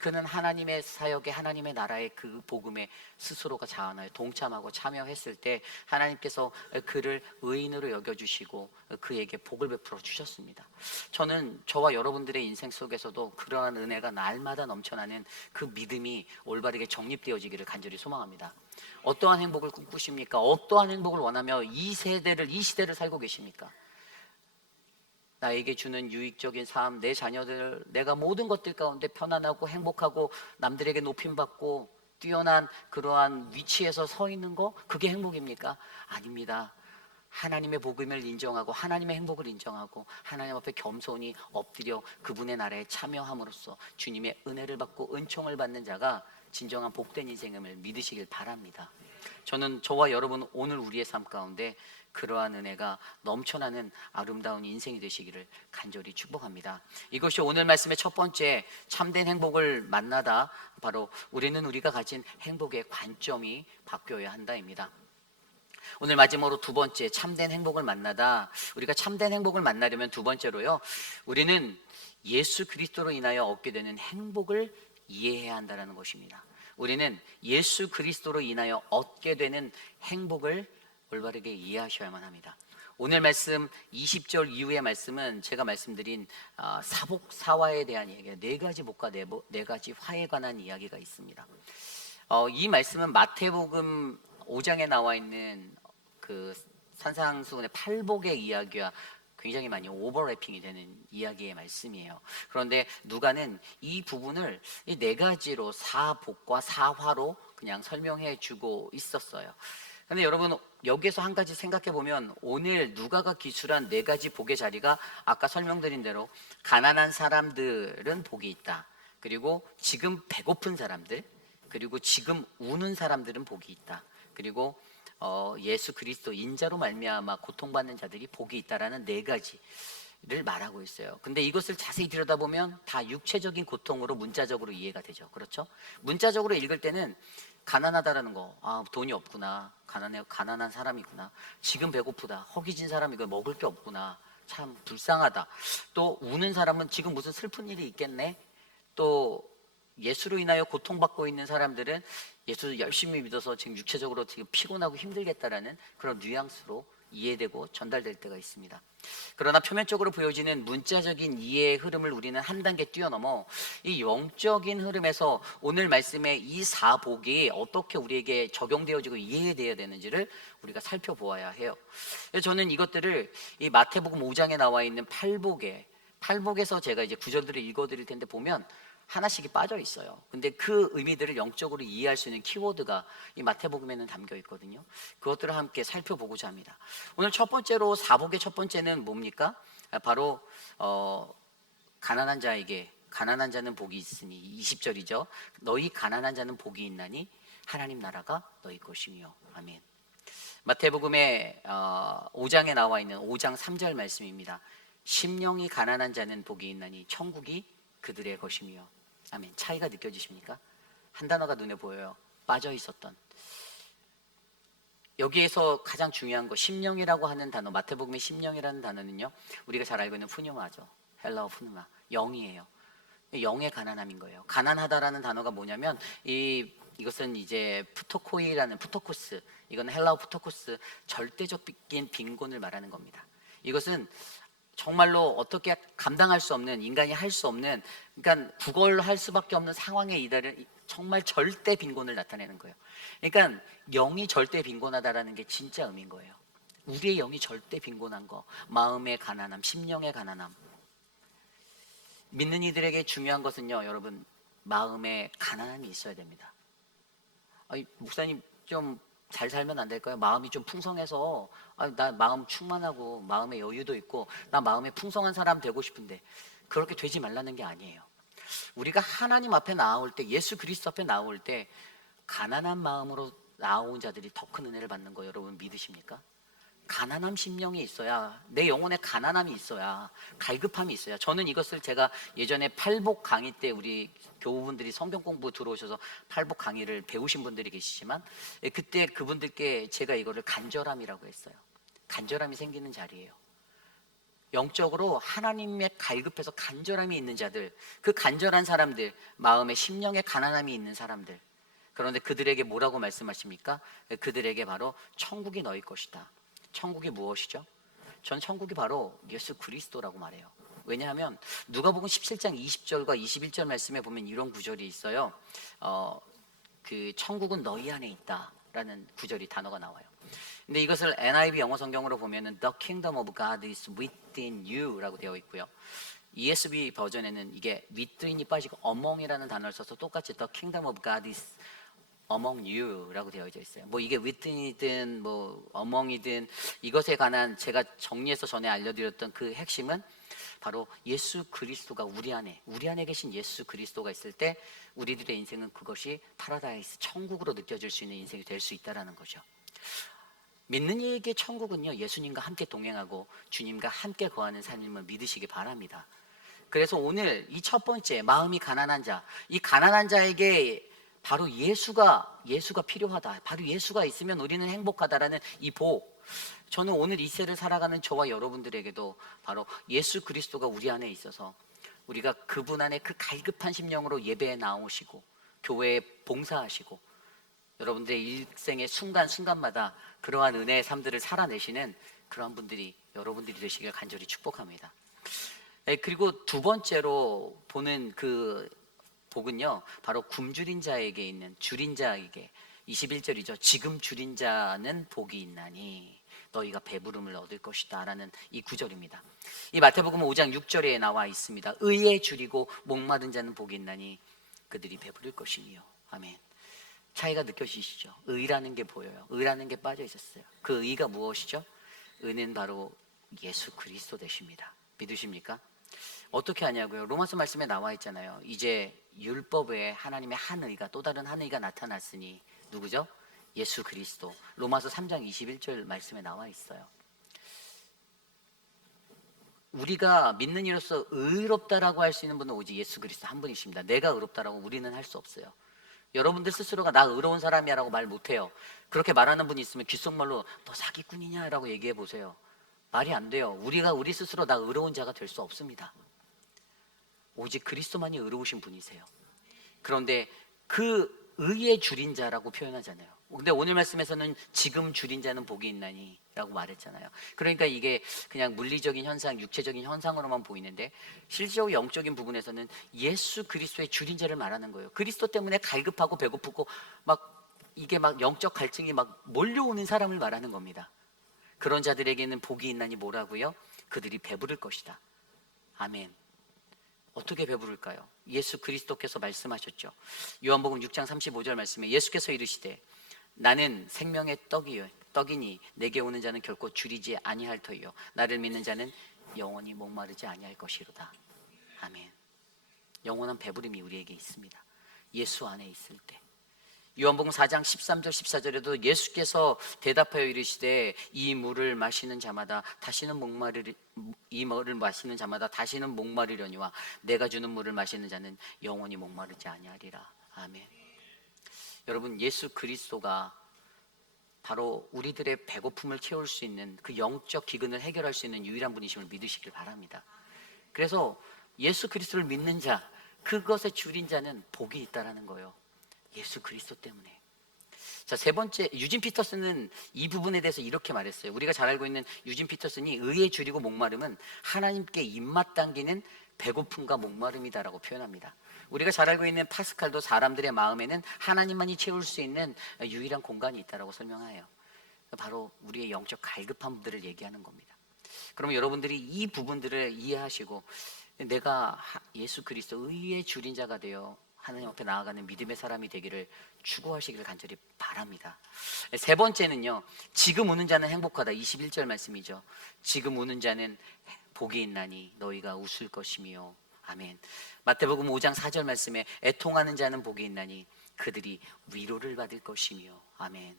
그는 하나님의 사역에, 하나님의 나라의 그 복음에 스스로가 자원하여 동참하고 참여했을 때 하나님께서 그를 의인으로 여겨주시고 그에게 복을 베풀어 주셨습니다. 저는 저와 여러분들의 인생 속에서도 그러한 은혜가 날마다 넘쳐나는 그 믿음이 올바르게 정립되어지기를 간절히 소망합니다. 어떠한 행복을 꿈꾸십니까? 어떠한 행복을 원하며 이 시대를 살고 계십니까? 나에게 주는 유익적인 삶, 내 자녀들, 내가 모든 것들 가운데 편안하고 행복하고 남들에게 높임받고 뛰어난 그러한 위치에서 서 있는 거 그게 행복입니까? 아닙니다. 하나님의 복음을 인정하고 하나님의 행복을 인정하고 하나님 앞에 겸손히 엎드려 그분의 나라에 참여함으로써 주님의 은혜를 받고 은총을 받는 자가 진정한 복된 인생임을 믿으시길 바랍니다. 저는 저와 여러분 오늘 우리의 삶 가운데 그러한 은혜가 넘쳐나는 아름다운 인생이 되시기를 간절히 축복합니다. 이것이 오늘 말씀의 첫 번째 참된 행복을 만나다 바로 우리는 우리가 가진 행복의 관점이 바뀌어야 한다입니다. 오늘 마지막으로 두 번째 참된 행복을 만나다 우리가 참된 행복을 만나려면 두 번째로요 우리는 예수 그리스도로 인하여 얻게 되는 행복을 이해해야 한다는 것입니다. 우리는 예수 그리스도로 인하여 얻게 되는 행복을 올바르게 이해하셔야만 합니다. 오늘 말씀 20절 이후의 말씀은 제가 말씀드린 사복 사화에 대한 이야기예요. 네 가지 복과 네 가지 화에 관한 이야기가 있습니다. 이 말씀은 마태복음 5장에 나와 있는 그 산상수훈의 팔복의 이야기와 굉장히 많이 오버래핑이 되는 이야기의 말씀이에요. 그런데 누가는 이 부분을 이 네 가지로 사복과 사화로 그냥 설명해 주고 있었어요. 근데 여러분 여기에서 한 가지 생각해 보면 오늘 누가가 기술한 네 가지 복의 자리가 아까 설명드린 대로 가난한 사람들은 복이 있다. 그리고 지금 배고픈 사람들, 그리고 지금 우는 사람들은 복이 있다. 그리고 예수 그리스도 인자로 말미암아 고통받는 자들이 복이 있다라는 네 가지를 말하고 있어요. 근데 이것을 자세히 들여다보면 다 육체적인 고통으로 문자적으로 이해가 되죠. 그렇죠? 문자적으로 읽을 때는 가난하다라는 거, 돈이 없구나, 가난한 사람이구나, 지금 배고프다, 허기진 사람이고 먹을 게 없구나, 참 불쌍하다. 또 우는 사람은 지금 무슨 슬픈 일이 있겠네. 또 예수로 인하여 고통받고 있는 사람들은 예수를 열심히 믿어서 지금 육체적으로 지금 피곤하고 힘들겠다라는 그런 뉘앙스로 이해되고 전달될 때가 있습니다. 그러나 표면적으로 보여지는 문자적인 이해의 흐름을 우리는 한 단계 뛰어넘어 이 영적인 흐름에서 오늘 말씀의 이 사복이 어떻게 우리에게 적용되어지고 이해되어야 되는지를 우리가 살펴보아야 해요. 저는 이것들을 이 마태복음 5장에 나와 있는 팔복에서 제가 이제 구절들을 읽어드릴 텐데 보면 하나씩이 빠져 있어요. 근데 그 의미들을 영적으로 이해할 수 있는 키워드가 이 마태복음에는 담겨 있거든요. 그것들을 함께 살펴보고자 합니다. 오늘 첫 번째로 사복의 첫 번째는 뭡니까? 바로 가난한 자는 복이 있으니 20절이죠. 너희 가난한 자는 복이 있나니 하나님 나라가 너희 것이며. 아멘. 마태복음의 5장에 나와 있는 5장 3절 말씀입니다. 심령이 가난한 자는 복이 있나니 천국이 그들의 것이며. 아멘. 차이가 느껴지십니까? 한 단어가 눈에 보여요. 빠져 있었던. 여기에서 가장 중요한 거 심령이라고 하는 단어, 마태복음의 심령이라는 단어는요, 우리가 잘 알고 있는 푸뉴마죠. 헬라어 푸뉴마, 영이에요. 영의 가난함인 거예요. 가난하다라는 단어가 뭐냐면 이것은 이제 푸토코스, 이건 헬라어 푸토코스, 절대적인 빈곤을 말하는 겁니다. 이것은 정말로 어떻게 감당할 수 없는, 인간이 할 수 없는, 그러니까 구걸할 수밖에 없는 상황에 이르는 정말 절대 빈곤을 나타내는 거예요. 그러니까 영이 절대 빈곤하다라는 게 진짜 의미인 거예요. 우리의 영이 절대 빈곤한 거, 마음의 가난함, 심령의 가난함. 믿는 이들에게 중요한 것은요, 여러분, 마음의 가난함이 있어야 됩니다. 목사님 좀 잘 살면 안 될까요? 마음이 좀 풍성해서 나 마음 충만하고 마음의 여유도 있고 나 마음에 풍성한 사람 되고 싶은데 그렇게 되지 말라는 게 아니에요. 우리가 하나님 앞에 나올 때, 예수 그리스도 앞에 나올 때 가난한 마음으로 나온 자들이 더 큰 은혜를 받는 거 여러분 믿으십니까? 가난함 심령이 있어야, 내 영혼에 가난함이 있어야, 갈급함이 있어야. 저는 이것을 제가 예전에 팔복 강의 때 우리 교우분들이 성경 공부 들어오셔서 팔복 강의를 배우신 분들이 계시지만 그때 그분들께 제가 이거를 간절함이라고 했어요. 간절함이 생기는 자리예요. 영적으로 하나님의 갈급해서 간절함이 있는 자들, 그 간절한 사람들, 마음에 심령에 가난함이 있는 사람들, 그런데 그들에게 뭐라고 말씀하십니까? 그들에게 바로 천국이 너희 것이다. 천국이 무엇이죠? 전 천국이 바로 예수 그리스도라고 말해요. 왜냐하면 누가복음 17장 20절과 21절 말씀에 보면 이런 구절이 있어요. 그 천국은 너희 안에 있다라는 구절이 단어가 나와요. 근데 이것을 NIV 영어 성경으로 보면은 The Kingdom of God is within you라고 되어 있고요. ESV 버전에는 이게 within이 빠지고 among이라는 단어를 써서 똑같이 The Kingdom of God is among you라고 되어져 있어요. 뭐 이게 within이든 뭐 among이든 이것에 관한 제가 정리해서 전에 알려드렸던 그 핵심은 바로 예수 그리스도가 우리 안에 계신 예수 그리스도가 있을 때 우리들의 인생은 그것이 파라다이스, 천국으로 느껴질 수 있는 인생이 될 수 있다라는 거죠. 믿는 이에게 천국은요, 예수님과 함께 동행하고 주님과 함께 거하는 삶임을 믿으시기 바랍니다. 그래서 오늘 이 첫 번째, 마음이 가난한 자, 이 가난한 자에게 바로 예수가 필요하다. 바로 예수가 있으면 우리는 행복하다라는 이 복. 저는 오늘 이 세를 살아가는 저와 여러분들에게도 바로 예수 그리스도가 우리 안에 있어서 우리가 그분 안에 그 갈급한 심령으로 예배에 나오시고 교회에 봉사하시고 여러분들의 일생의 순간순간마다 그러한 은혜의 삶들을 살아내시는 그러한 분들이 여러분들이 되시길 간절히 축복합니다. 그리고 두 번째로 보는 그 복은요, 바로 굶주린 자에게 있는, 줄인 자에게 21절이죠. 지금 줄인 자는 복이 있나니 너희가 배부름을 얻을 것이다 라는 이 구절입니다. 이 마태복음 5장 6절에 나와 있습니다. 의에 줄이고 목마른 자는 복이 있나니 그들이 배부를 것이니요. 아멘. 차이가 느껴지시죠? 의라는 게 보여요. 의라는 게 빠져 있었어요. 그 의가 무엇이죠? 의는 바로 예수 그리스도 되십니다. 믿으십니까? 어떻게 하냐고요? 로마서 말씀에 나와 있잖아요. 이제 율법 외에 하나님의 한 의가, 또 다른 한 의가 나타났으니 누구죠? 예수 그리스도. 로마서 3장 21절 말씀에 나와 있어요. 우리가 믿는 이로서 의롭다라고 할 수 있는 분은 오직 예수 그리스도 한 분이십니다. 내가 의롭다라고 우리는 할 수 없어요. 여러분들 스스로가 나 의로운 사람이야 라고 말 못해요. 그렇게 말하는 분이 있으면 귓속말로 너 사기꾼이냐 라고 얘기해 보세요. 말이 안 돼요. 우리 스스로 나 의로운 자가 될 수 없습니다. 오직 그리스도만이 의로우신 분이세요. 그런데 그 의에 줄인 자라고 표현하잖아요. 근데 오늘 말씀에서는 지금 줄인 자는 복이 있나니 라고 말했잖아요. 그러니까 이게 그냥 물리적인 현상, 육체적인 현상으로만 보이는데 실제로 영적인 부분에서는 예수 그리스도의 줄인 자를 말하는 거예요. 그리스도 때문에 갈급하고 배고프고 이게 영적 갈증이 몰려오는 사람을 말하는 겁니다. 그런 자들에게는 복이 있나니 뭐라고요? 그들이 배부를 것이다. 아멘. 어떻게 배부를까요? 예수 그리스도께서 말씀하셨죠. 요한복음 6장 35절 말씀에 예수께서 이르시되 나는 생명의 떡이니 내게 오는 자는 결코 줄이지 아니할 터이요 나를 믿는 자는 영원히 목마르지 아니할 것이로다. 아멘. 영원한 배부름이 우리에게 있습니다. 예수 안에 있을 때. 요한복음 4장 13절 14절에도 예수께서 대답하여 이르시되 이 물을 마시는 자마다 다시는 목마르려니와 내가 주는 물을 마시는 자는 영원히 목마르지 아니하리라. 아멘. 여러분, 예수 그리스도가 바로 우리들의 배고픔을 채울 수 있는 그 영적 기근을 해결할 수 있는 유일한 분이심을 믿으시길 바랍니다. 그래서 예수 그리스도를 믿는 자, 그것에 줄인 자는 복이 있다라는 거예요. 예수 그리스도 때문에. 자, 세 번째, 유진 피터슨은 이 부분에 대해서 이렇게 말했어요. 우리가 잘 알고 있는 유진 피터슨이 의에 줄이고 목마름은 하나님께 입맛 당기는 배고픔과 목마름이다라고 표현합니다. 우리가 잘 알고 있는 파스칼도 사람들의 마음에는 하나님만이 채울 수 있는 유일한 공간이 있다라고 설명해요. 바로 우리의 영적 갈급한 분들을 얘기하는 겁니다. 그러면 여러분들이 이 부분들을 이해하시고 내가 예수 그리스도 의에 줄인 자가 되어 하나님 앞에 나아가는 믿음의 사람이 되기를 추구하시기를 간절히 바랍니다. 세 번째는요, 지금 우는 자는 행복하다. 21절 말씀이죠. 지금 우는 자는 복이 있나니 너희가 웃을 것이며. 아멘. 마태복음 5장 4절 말씀에 애통하는 자는 복이 있나니 그들이 위로를 받을 것이며. 아멘.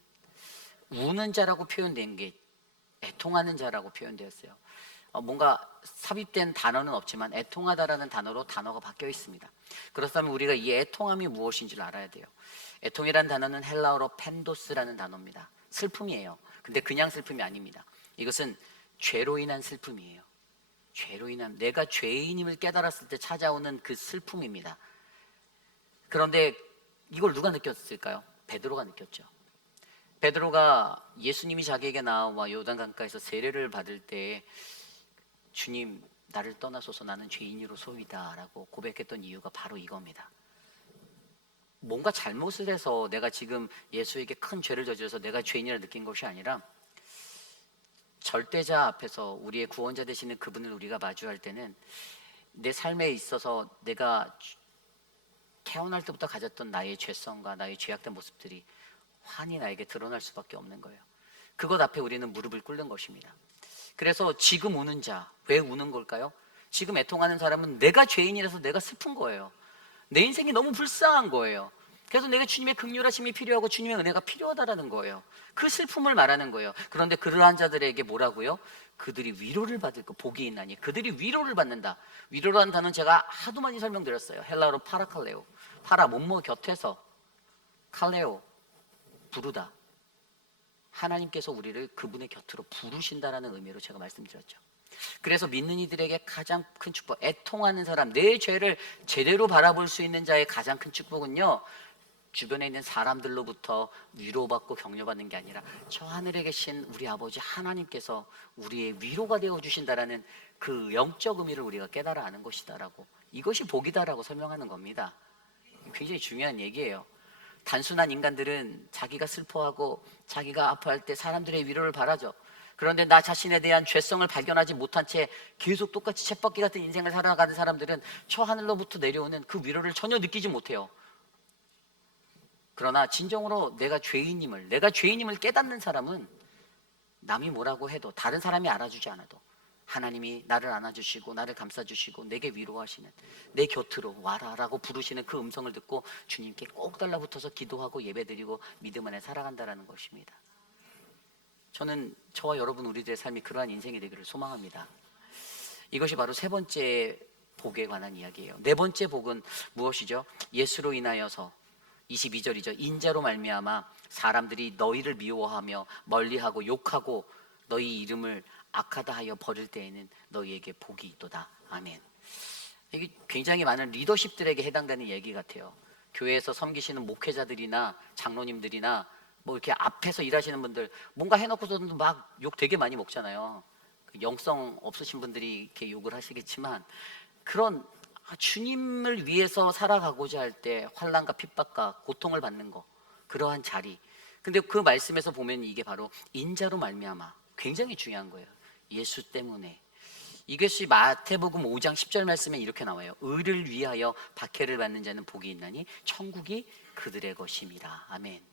우는 자라고 표현된 게 애통하는 자라고 표현되었어요. 뭔가 삽입된 단어는 없지만 애통하다라는 단어로 단어가 바뀌어 있습니다. 그렇다면 우리가 이 애통함이 무엇인지를 알아야 돼요. 애통이라는 단어는 헬라어로 펜도스라는 단어입니다. 슬픔이에요. 근데 그냥 슬픔이 아닙니다. 이것은 죄로 인한 슬픔이에요. 죄로 인한, 내가 죄인임을 깨달았을 때 찾아오는 그 슬픔입니다. 그런데 이걸 누가 느꼈을까요? 베드로가 느꼈죠. 베드로가 예수님이 자기에게 나와 요단강가에서 세례를 받을 때 주님, 나를 떠나소서, 나는 죄인이로소이다 라고 고백했던 이유가 바로 이겁니다. 뭔가 잘못을 해서 내가 지금 예수에게 큰 죄를 저질러서 내가 죄인이라 느낀 것이 아니라 절대자 앞에서 우리의 구원자 되시는 그분을 우리가 마주할 때는 내 삶에 있어서 내가 태어날 때부터 가졌던 나의 죄성과 나의 죄악된 모습들이 환히 나에게 드러날 수밖에 없는 거예요. 그것 앞에 우리는 무릎을 꿇는 것입니다. 그래서 지금 우는 자, 왜 우는 걸까요? 지금 애통하는 사람은 내가 죄인이라서 내가 슬픈 거예요. 내 인생이 너무 불쌍한 거예요. 그래서 내가 주님의 긍휼하심이 필요하고 주님의 은혜가 필요하다라는 거예요. 그 슬픔을 말하는 거예요. 그런데 그러한 자들에게 뭐라고요? 그들이 위로를 받을 거, 복이 있나니 그들이 위로를 받는다. 위로라는 단어는 제가 하도 많이 설명드렸어요. 헬라어로 파라칼레오, 파라 몸모 곁에서, 칼레오 부르다. 하나님께서 우리를 그분의 곁으로 부르신다라는 의미로 제가 말씀드렸죠. 그래서 믿는 이들에게 가장 큰 축복, 애통하는 사람, 내 죄를 제대로 바라볼 수 있는 자의 가장 큰 축복은요, 주변에 있는 사람들로부터 위로받고 격려받는 게 아니라 저 하늘에 계신 우리 아버지 하나님께서 우리의 위로가 되어 주신다라는 그 영적 의미를 우리가 깨달아 아는 것이다라고, 이것이 복이다라고 설명하는 겁니다. 굉장히 중요한 얘기예요. 단순한 인간들은 자기가 슬퍼하고 자기가 아파할 때 사람들의 위로를 바라죠. 그런데 나 자신에 대한 죄성을 발견하지 못한 채 계속 똑같이 쳇바퀴 같은 인생을 살아가는 사람들은 저 하늘로부터 내려오는 그 위로를 전혀 느끼지 못해요. 그러나 진정으로 내가 죄인임을 깨닫는 사람은 남이 뭐라고 해도, 다른 사람이 알아주지 않아도 하나님이 나를 안아주시고 나를 감싸주시고 내게 위로하시는, 내 곁으로 와라라고 부르시는 그 음성을 듣고 주님께 꼭 달라붙어서 기도하고 예배드리고 믿음 안에 살아간다는 것입니다. 저는 저와 여러분 우리들의 삶이 그러한 인생이 되기를 소망합니다. 이것이 바로 세 번째 복에 관한 이야기예요. 네 번째 복은 무엇이죠? 예수로 인하여서 22절이죠. 인자로 말미암아 사람들이 너희를 미워하며 멀리하고 욕하고 너희 이름을 악하다 하여 버릴 때에는 너희에게 복이 있도다. 아멘. 이게 굉장히 많은 리더십들에게 해당되는 얘기 같아요. 교회에서 섬기시는 목회자들이나 장로님들이나 뭐 이렇게 앞에서 일하시는 분들, 뭔가 해놓고서도 막 욕 되게 많이 먹잖아요. 영성 없으신 분들이 이렇게 욕을 하시겠지만, 그런 주님을 위해서 살아가고자 할 때 환난과 핍박과 고통을 받는 거, 그러한 자리. 근데 그 말씀에서 보면 이게 바로 인자로 말미암아, 굉장히 중요한 거예요. 예수 때문에. 이것이 마태복음 5장 10절 말씀에 이렇게 나와요. 의를 위하여 박해를 받는 자는 복이 있나니 천국이 그들의 것임이라. 아멘.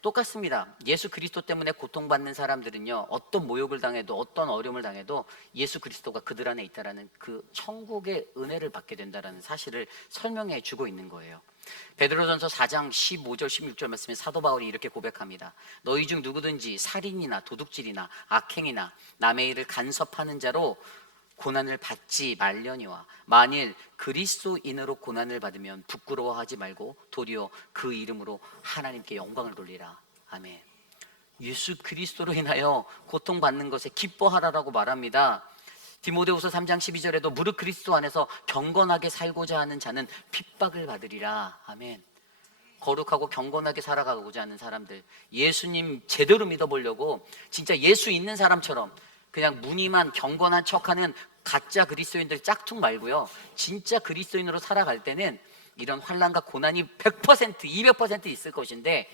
똑같습니다. 예수 그리스도 때문에 고통받는 사람들은요, 어떤 모욕을 당해도 어떤 어려움을 당해도 예수 그리스도가 그들 안에 있다라는 그 천국의 은혜를 받게 된다라는 사실을 설명해 주고 있는 거예요. 베드로전서 4장 15절 16절 말씀에 사도 바울이 이렇게 고백합니다. 너희 중 누구든지 살인이나 도둑질이나 악행이나 남의 일을 간섭하는 자로 고난을 받지 말려니와 만일 그리스도인으로 고난을 받으면 부끄러워하지 말고 도리어 그 이름으로 하나님께 영광을 돌리라. 아멘. 예수 그리스도로 인하여 고통받는 것에 기뻐하라라고 말합니다. 디모데후서 3장 12절에도 무릇 그리스도 안에서 경건하게 살고자 하는 자는 핍박을 받으리라. 아멘. 거룩하고 경건하게 살아가고자 하는 사람들, 예수님 제대로 믿어보려고 진짜 예수 있는 사람처럼 그냥 무늬만 경건한 척하는 가짜 그리스도인들 짝퉁 말고요, 진짜 그리스도인으로 살아갈 때는 이런 환난과 고난이 100%, 200% 있을 것인데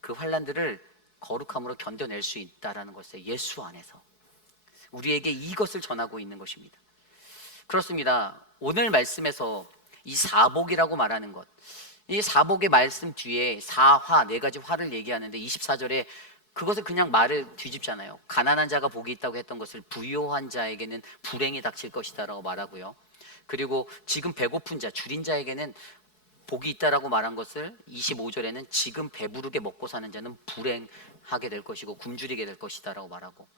그 환난들을 거룩함으로 견뎌낼 수 있다라는 것을 예수 안에서 우리에게 이것을 전하고 있는 것입니다. 그렇습니다. 오늘 말씀에서 이 사복이라고 말하는 것, 이 사복의 말씀 뒤에 사화, 네 가지 화를 얘기하는데 24절에 그것을 그냥 말을 뒤집잖아요. 가난한 자가 복이 있다고 했던 것을 부요한 자에게는 불행이 닥칠 것이다 라고 말하고요. 그리고 지금 배고픈 자, 줄인 자에게는 복이 있다라고 말한 것을 25절에는 지금 배부르게 먹고 사는 자는 불행하게 될 것이고 굶주리게 될 것이다 라고 말하고,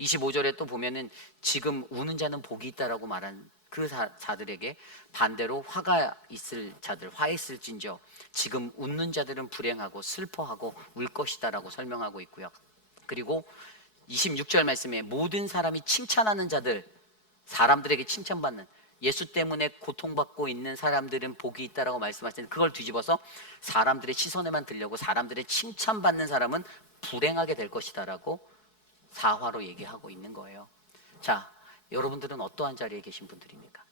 25절에 또 보면은 지금 우는 자는 복이 있다라고 말한 그 자들에게 반대로 화가 있을 자들, 화 있을진저 지금 웃는 자들은 불행하고 슬퍼하고 울 것이다라고 설명하고 있고요. 그리고 26절 말씀에 모든 사람이 칭찬하는 자들, 사람들에게 칭찬받는, 예수 때문에 고통받고 있는 사람들은 복이 있다라고 말씀하시는데 그걸 뒤집어서 사람들의 시선에만 들려고 사람들의 칭찬받는 사람은 불행하게 될 것이다라고 사화로 얘기하고 있는 거예요. 자, 여러분들은 어떠한 자리에 계신 분들입니까?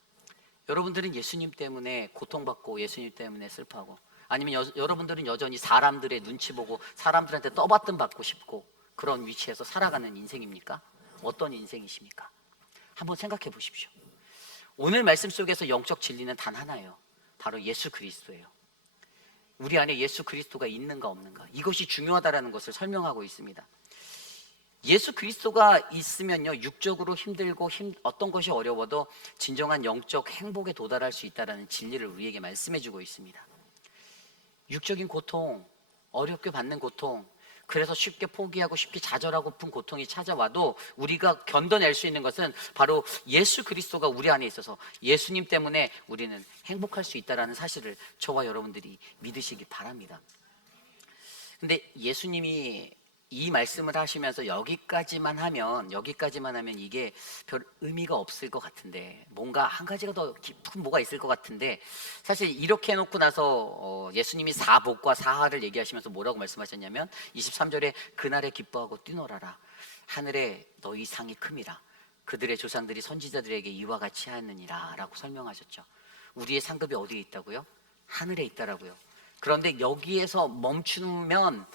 여러분들은 예수님 때문에 고통받고 예수님 때문에 슬퍼하고, 아니면 여러분들은 여전히 사람들의 눈치 보고 사람들한테 떠받침 받고 싶고 그런 위치에서 살아가는 인생입니까? 어떤 인생이십니까? 한번 생각해 보십시오. 오늘 말씀 속에서 영적 진리는 단 하나예요. 바로 예수 그리스도예요. 우리 안에 예수 그리스도가 있는가 없는가, 이것이 중요하다라는 것을 설명하고 있습니다. 예수 그리스도가 있으면요, 육적으로 힘들고 어떤 것이 어려워도 진정한 영적 행복에 도달할 수 있다는 진리를 우리에게 말씀해 주고 있습니다. 육적인 고통, 어렵게 받는 고통, 그래서 쉽게 포기하고 쉽게 좌절하고픈 고통이 찾아와도 우리가 견뎌낼 수 있는 것은 바로 예수 그리스도가 우리 안에 있어서 예수님 때문에 우리는 행복할 수 있다는 사실을 저와 여러분들이 믿으시기 바랍니다. 근데 예수님이 이 말씀을 하시면서 여기까지만 하면 이게 별 의미가 없을 것 같은데, 뭔가 한 가지가 더 깊은 뭐가 있을 것 같은데, 사실 이렇게 해놓고 나서 예수님이 사복과 사하를 얘기하시면서 뭐라고 말씀하셨냐면 23절에 그날에 기뻐하고 뛰놀아라, 하늘에 너희 상이 큼이라, 그들의 조상들이 선지자들에게 이와 같이 하느니라 라고 설명하셨죠. 우리의 상급이 어디에 있다고요? 하늘에 있다라고요. 그런데 여기에서 멈추면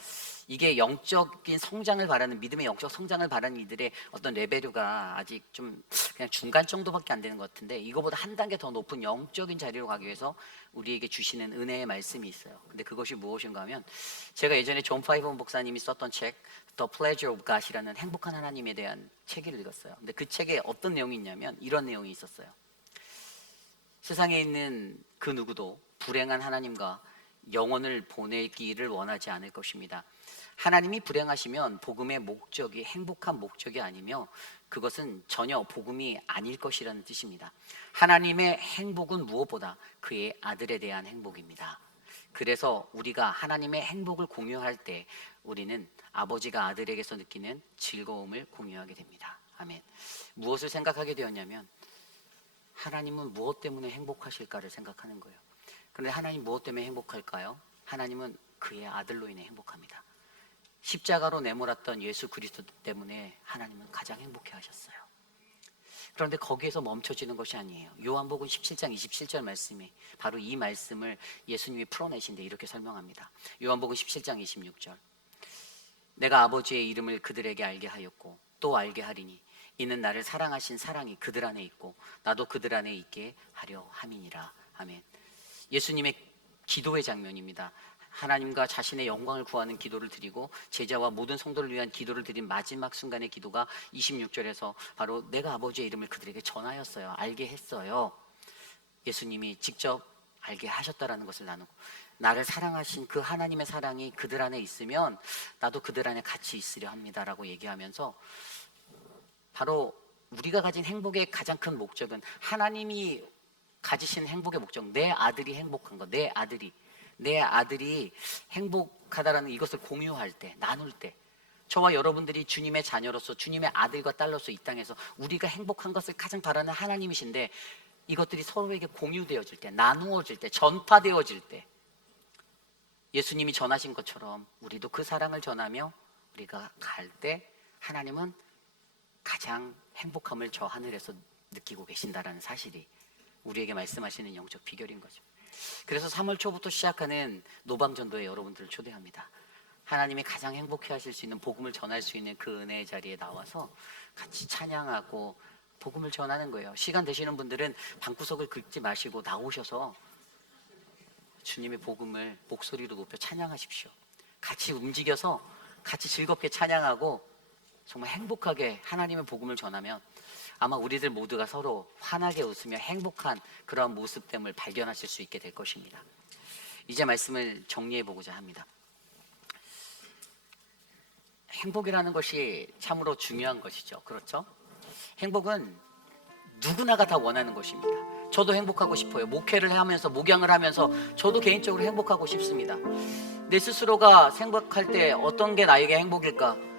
이게 영적인 성장을 바라는, 믿음의 영적 성장을 바라는 이들의 어떤 레벨류가 아직 좀 그냥 중간 정도밖에 안 되는 것 같은데, 이거보다 한 단계 더 높은 영적인 자리로 가기 위해서 우리에게 주시는 은혜의 말씀이 있어요. 근데 그것이 무엇인가 하면, 제가 예전에 존 파이번 목사님이 썼던 책 The Pleasure of God이라는 행복한 하나님에 대한 책을 읽었어요. 근데 그 책에 어떤 내용이 있냐면 이런 내용이 있었어요. 세상에 있는 그 누구도 불행한 하나님과 영혼을 보내기를 원하지 않을 것입니다. 하나님이 불행하시면 복음의 목적이 행복한 목적이 아니며 그것은 전혀 복음이 아닐 것이라는 뜻입니다. 하나님의 행복은 무엇보다 그의 아들에 대한 행복입니다. 그래서 우리가 하나님의 행복을 공유할 때 우리는 아버지가 아들에게서 느끼는 즐거움을 공유하게 됩니다. 아멘. 무엇을 생각하게 되었냐면, 하나님은 무엇 때문에 행복하실까를 생각하는 거예요. 그런데 하나님 무엇 때문에 행복할까요? 하나님은 그의 아들로 인해 행복합니다. 십자가로 내몰았던 예수 그리스도 때문에 하나님은 가장 행복해 하셨어요. 그런데 거기에서 멈춰지는 것이 아니에요. 요한복음 17장 27절 말씀이 바로 이 말씀을 예수님이 풀어내신데 이렇게 설명합니다. 요한복음 17장 26절, 내가 아버지의 이름을 그들에게 알게 하였고 또 알게 하리니 이는 나를 사랑하신 사랑이 그들 안에 있고 나도 그들 안에 있게 하려 함이니라. 아멘. 예수님의 기도의 장면입니다. 하나님과 자신의 영광을 구하는 기도를 드리고 제자와 모든 성도를 위한 기도를 드린 마지막 순간의 기도가 26절에서 바로 내가 아버지의 이름을 그들에게 전하였어요. 알게 했어요. 예수님이 직접 알게 하셨다라는 것을 나누고, 나를 사랑하신 그 하나님의 사랑이 그들 안에 있으면 나도 그들 안에 같이 있으려 합니다라고 얘기하면서, 바로 우리가 가진 행복의 가장 큰 목적은 하나님이 가지신 행복의 목적, 내 아들이 행복한 것, 내 아들이 행복하다라는 이것을 공유할 때, 나눌 때, 저와 여러분들이 주님의 자녀로서, 주님의 아들과 딸로서 이 땅에서 우리가 행복한 것을 가장 바라는 하나님이신데, 이것들이 서로에게 공유되어질 때, 나누어질 때, 전파되어질 때, 예수님이 전하신 것처럼 우리도 그 사랑을 전하며 우리가 갈 때 하나님은 가장 행복함을 저 하늘에서 느끼고 계신다라는 사실이 우리에게 말씀하시는 영적 비결인 거죠. 그래서 3월 초부터 시작하는 노방전도에 여러분들을 초대합니다. 하나님이 가장 행복해 하실 수 있는 복음을 전할 수 있는 그 은혜의 자리에 나와서 같이 찬양하고 복음을 전하는 거예요. 시간 되시는 분들은 방구석을 긁지 마시고 나오셔서 주님의 복음을 목소리로 높여 찬양하십시오. 같이 움직여서 같이 즐겁게 찬양하고 정말 행복하게 하나님의 복음을 전하면 아마 우리들 모두가 서로 환하게 웃으며 행복한 그런 모습됨을 발견하실 수 있게 될 것입니다. 이제 말씀을 정리해 보고자 합니다. 행복이라는 것이 참으로 중요한 것이죠. 그렇죠? 행복은 누구나가 다 원하는 것입니다. 저도 행복하고 싶어요. 목회를 하면서, 목양을 하면서 저도 개인적으로 행복하고 싶습니다. 내 스스로가 생각할 때 어떤 게 나에게 행복일까?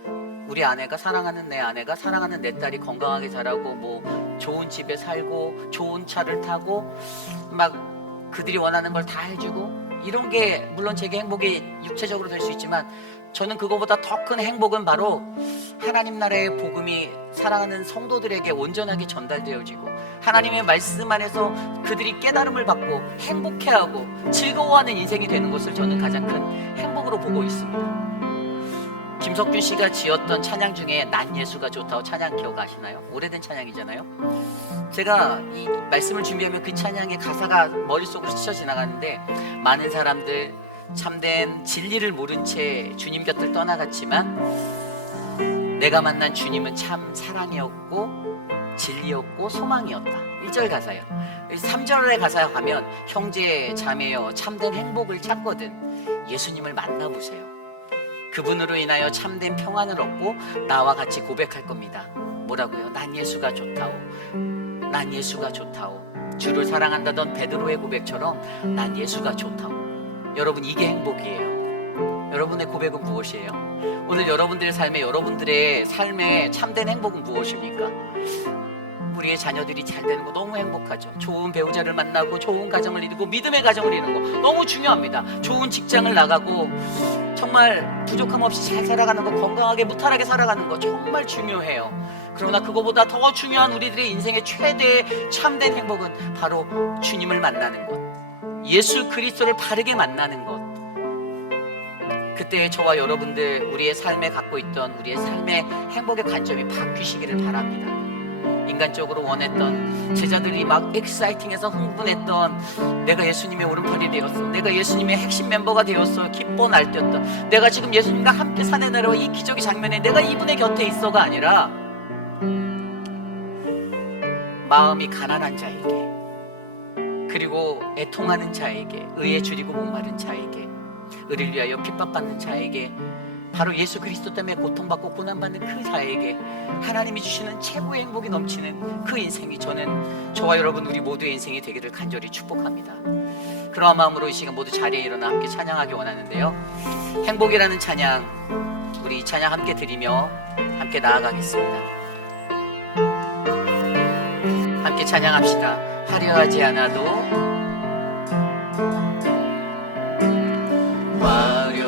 우리 아내가, 사랑하는 내 아내가, 사랑하는 내 딸이 건강하게 자라고 뭐 좋은 집에 살고 좋은 차를 타고 막 그들이 원하는 걸 다 해주고, 이런 게 물론 제게 행복이 육체적으로 될 수 있지만 저는 그거보다 더 큰 행복은 바로 하나님 나라의 복음이 사랑하는 성도들에게 온전하게 전달되어지고 하나님의 말씀 안에서 그들이 깨달음을 받고 행복해하고 즐거워하는 인생이 되는 것을 저는 가장 큰 행복으로 보고 있습니다. 김석균 씨가 지었던 찬양 중에 난 예수가 좋다고 찬양 기억하시나요? 오래된 찬양이잖아요. 제가 이 말씀을 준비하면 그 찬양의 가사가 머릿속으로 스쳐 지나가는데, 많은 사람들 참된 진리를 모른 채 주님 곁을 떠나갔지만 내가 만난 주님은 참 사랑이었고 진리였고 소망이었다. 1절 가사예요. 3절의 가사에 가면 형제 자매여 참된 행복을 찾거든 예수님을 만나보세요. 그분으로 인하여 참된 평안을 얻고 나와 같이 고백할 겁니다. 뭐라고요? 난 예수가 좋다오. 난 예수가 좋다오. 주를 사랑한다던 베드로의 고백처럼 난 예수가 좋다오. 여러분, 이게 행복이에요. 여러분의 고백은 무엇이에요? 오늘 여러분들의 삶에 참된 행복은 무엇입니까? 우리의 자녀들이 잘 되는 거 너무 행복하죠. 좋은 배우자를 만나고 좋은 가정을 이루고 믿음의 가정을 이루는 거 너무 중요합니다. 좋은 직장을 나가고 정말 부족함 없이 잘 살아가는 거, 건강하게 무탈하게 살아가는 거 정말 중요해요. 그러나 그거보다 더 중요한 우리들의 인생의 최대의 참된 행복은 바로 주님을 만나는 것, 예수 그리스도를 바르게 만나는 것. 그때 저와 여러분들 우리의 삶에 갖고 있던 우리의 삶의 행복의 관점이 바뀌시기를 바랍니다. 인간적으로 원했던, 제자들이 막 엑사이팅해서 흥분했던 내가 예수님의 오른팔이 되었어, 내가 예수님의 핵심 멤버가 되었어, 기뻐 날뛰었던, 내가 지금 예수님과 함께 산에 내려와 이 기적의 장면에 내가 이분의 곁에 있어가 아니라, 마음이 가난한 자에게, 그리고 애통하는 자에게, 의에 줄이고 목마른 자에게, 의를 위하여 핍박받는 자에게, 바로 예수 그리스도 때문에 고통받고 고난받는 그 자에게 하나님이 주시는 최고의 행복이 넘치는 그 인생이, 저는 저와 여러분 우리 모두의 인생이 되기를 간절히 축복합니다. 그러한 마음으로 이 시간 모두 자리에 일어나 함께 찬양하기 원하는데요, 행복이라는 찬양, 우리 이 찬양 함께 드리며 함께 나아가겠습니다. 함께 찬양합시다. 화려하지 않아도, 화려하지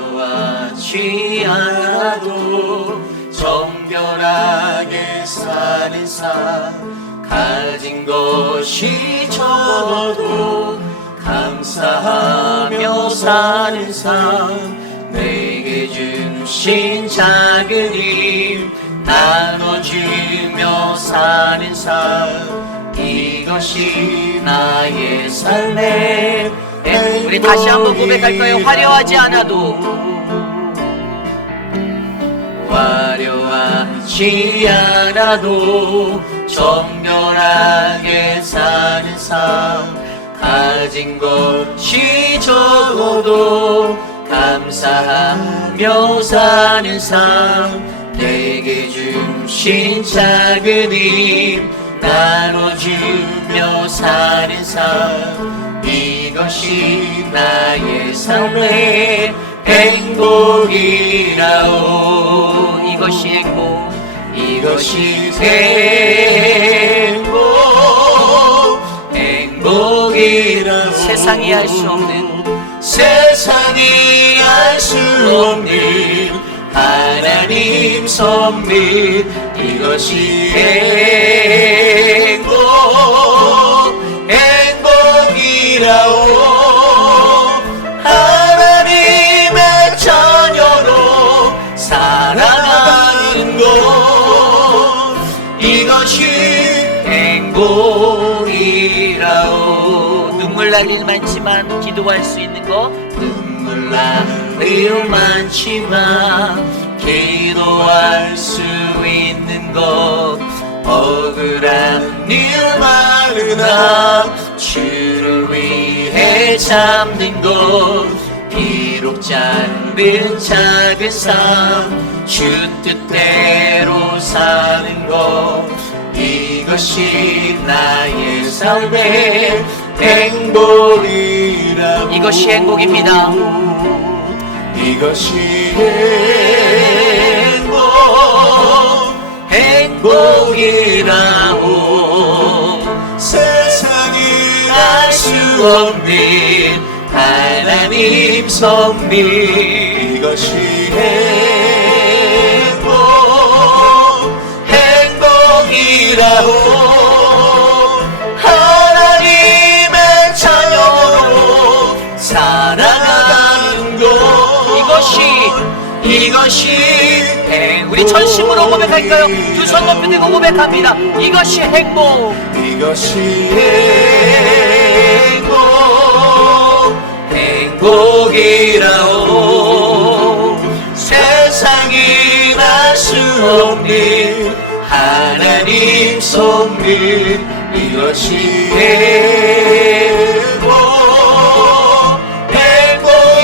않아도 정결하게 사는 삶, 가진 것이 적어도 감사하며 사는 삶, 내게 주신 작은 힘 나눠주며 사는 삶, 이것이 나의 삶의 행복이라. 우리 다시 한번 고백할까요? 화려하지 않아도, 화려하지 않아도 정결하게 사는 삶, 가진 것이 적어도 감사하며 사는 삶, 내게 주신 작은 힘 나눠주며 사는 삶, 이것이 나의 삶의 행복이라오. 이것이 행복, 이것이 행복이라오. 세상이 알 수 없는, 세상이 알 수 없는 하나님 선물, 이것이 행복이라오. 하나님의 자녀로 살아가는 것, 이것이 행복이라오. 눈물 날 일 많지만 기도할 수 있는 것, 눈물 날 일 많지만 기도할 수 있는 것, 억울한 일 많으나 주를 위해 참는 것, 비록 짧은 작은 삶 주 뜻대로 사는 것, 이것이 나의 삶의 행복이라고. 이것이 행복입니다. 이것이 행복이라고. 세상이 알 수 없는 하나님 선물, 이것이 행복이라고. 하나님의 자녀로 살아가는 것, 이것이 아멘. 우리 전심으로 고백할까요? 두 손 높이 들고 고백합니다. 이것이 행복. 이것이 행복이라오. 세상이 알 수 없는 하나님 섭리. 이것이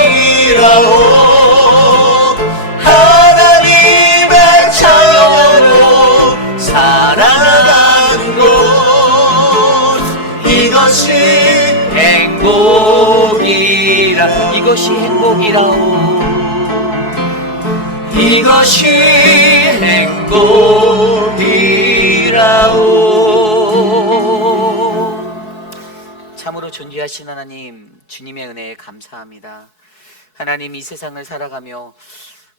행복이라오. 하나님의 자녀로 살아가는 곳. 이것이 행복이라. 이것이 행복이라오. 이것이 행복이라오. 참으로 존귀하신 하나님, 주님의 은혜에 감사합니다. 하나님, 이 세상을 살아가며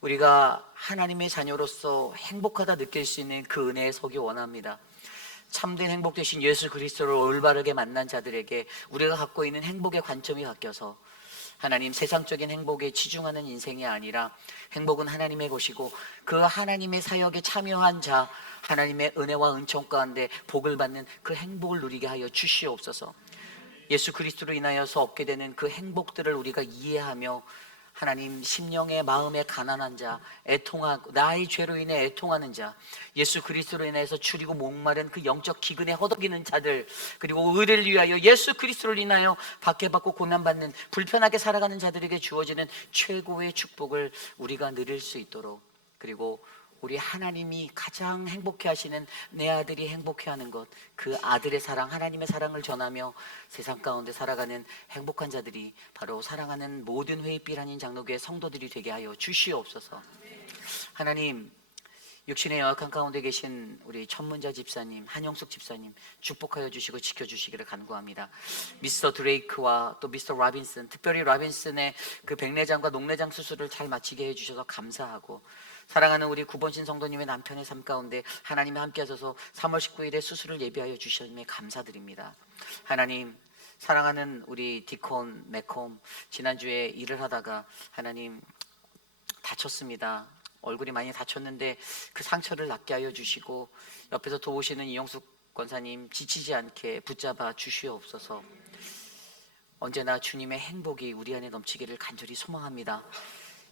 우리가 하나님의 자녀로서 행복하다 느낄 수 있는 그 은혜에 서기 원합니다. 참된 행복 되신 예수 그리스도를 올바르게 만난 자들에게 우리가 갖고 있는 행복의 관점이 바뀌어서 하나님, 세상적인 행복에 치중하는 인생이 아니라 행복은 하나님의 것이고 그 하나님의 사역에 참여한 자, 하나님의 은혜와 은총 가운데 복을 받는 그 행복을 누리게 하여 주시옵소서. 예수 그리스도로 인하여서 얻게 되는 그 행복들을 우리가 이해하며 하나님, 심령의 마음에 가난한 자, 애통하고 나의 죄로 인해 애통하는 자, 예수 그리스도로 인해서 줄이고 목마른 그 영적 기근에 허덕이는 자들, 그리고 의를 위하여 예수 그리스도를 인하여 박해받고 고난받는 불편하게 살아가는 자들에게 주어지는 최고의 축복을 우리가 누릴 수 있도록, 그리고 우리 하나님이 가장 행복해 하시는 내 아들이 행복해 하는 것, 그 아들의 사랑, 하나님의 사랑을 전하며 세상 가운데 살아가는 행복한 자들이 바로 사랑하는 모든 회의빛 아닌 장로교의 성도들이 되게 하여 주시옵소서. 하나님, 육신의 연약한 가운데 계신 우리 천문자 집사님, 한영숙 집사님 축복하여 주시고 지켜주시기를 간구합니다. 미스터 드레이크와 또 미스터 라빈슨, 특별히 라빈슨의 그 백내장과 녹내장 수술을 잘 마치게 해주셔서 감사하고, 사랑하는 우리 구본신 성도님의 남편의 삶 가운데 하나님이 함께 하셔서 3월 19일에 수술을 예비하여 주셨음에 감사드립니다. 하나님, 사랑하는 우리 디콘 맥콤, 지난주에 일을 하다가 하나님 다쳤습니다. 얼굴이 많이 다쳤는데 그 상처를 낫게 하여 주시고, 옆에서 도우시는 이영숙 권사님 지치지 않게 붙잡아 주시옵소서. 언제나 주님의 행복이 우리 안에 넘치기를 간절히 소망합니다.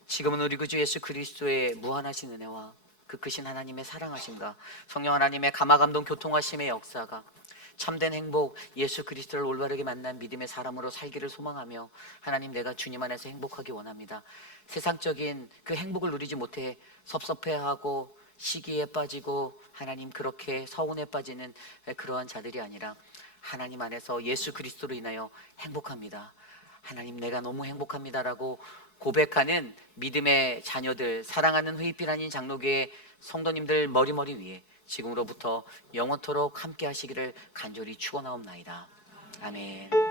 지금은 우리 구주 예수 그리스도의 무한하신 은혜와 그 크신 하나님의 사랑하심과 성령 하나님의 감화감동 교통하심의 역사가 참된 행복, 예수 그리스도를 올바르게 만난 믿음의 사람으로 살기를 소망하며, 하나님, 내가 주님 안에서 행복하기 원합니다. 세상적인 그 행복을 누리지 못해 섭섭해하고 시기에 빠지고 하나님 그렇게 서운에 빠지는 그러한 자들이 아니라 하나님 안에서 예수 그리스도로 인하여 행복합니다. 하나님, 내가 너무 행복합니다라고 고백하는 믿음의 자녀들, 사랑하는 회의빛 아닌 장로교의 성도님들 머리머리 위에 지금으로부터 영원토록 함께 하시기를 간절히 축원하옵나이다. 아멘.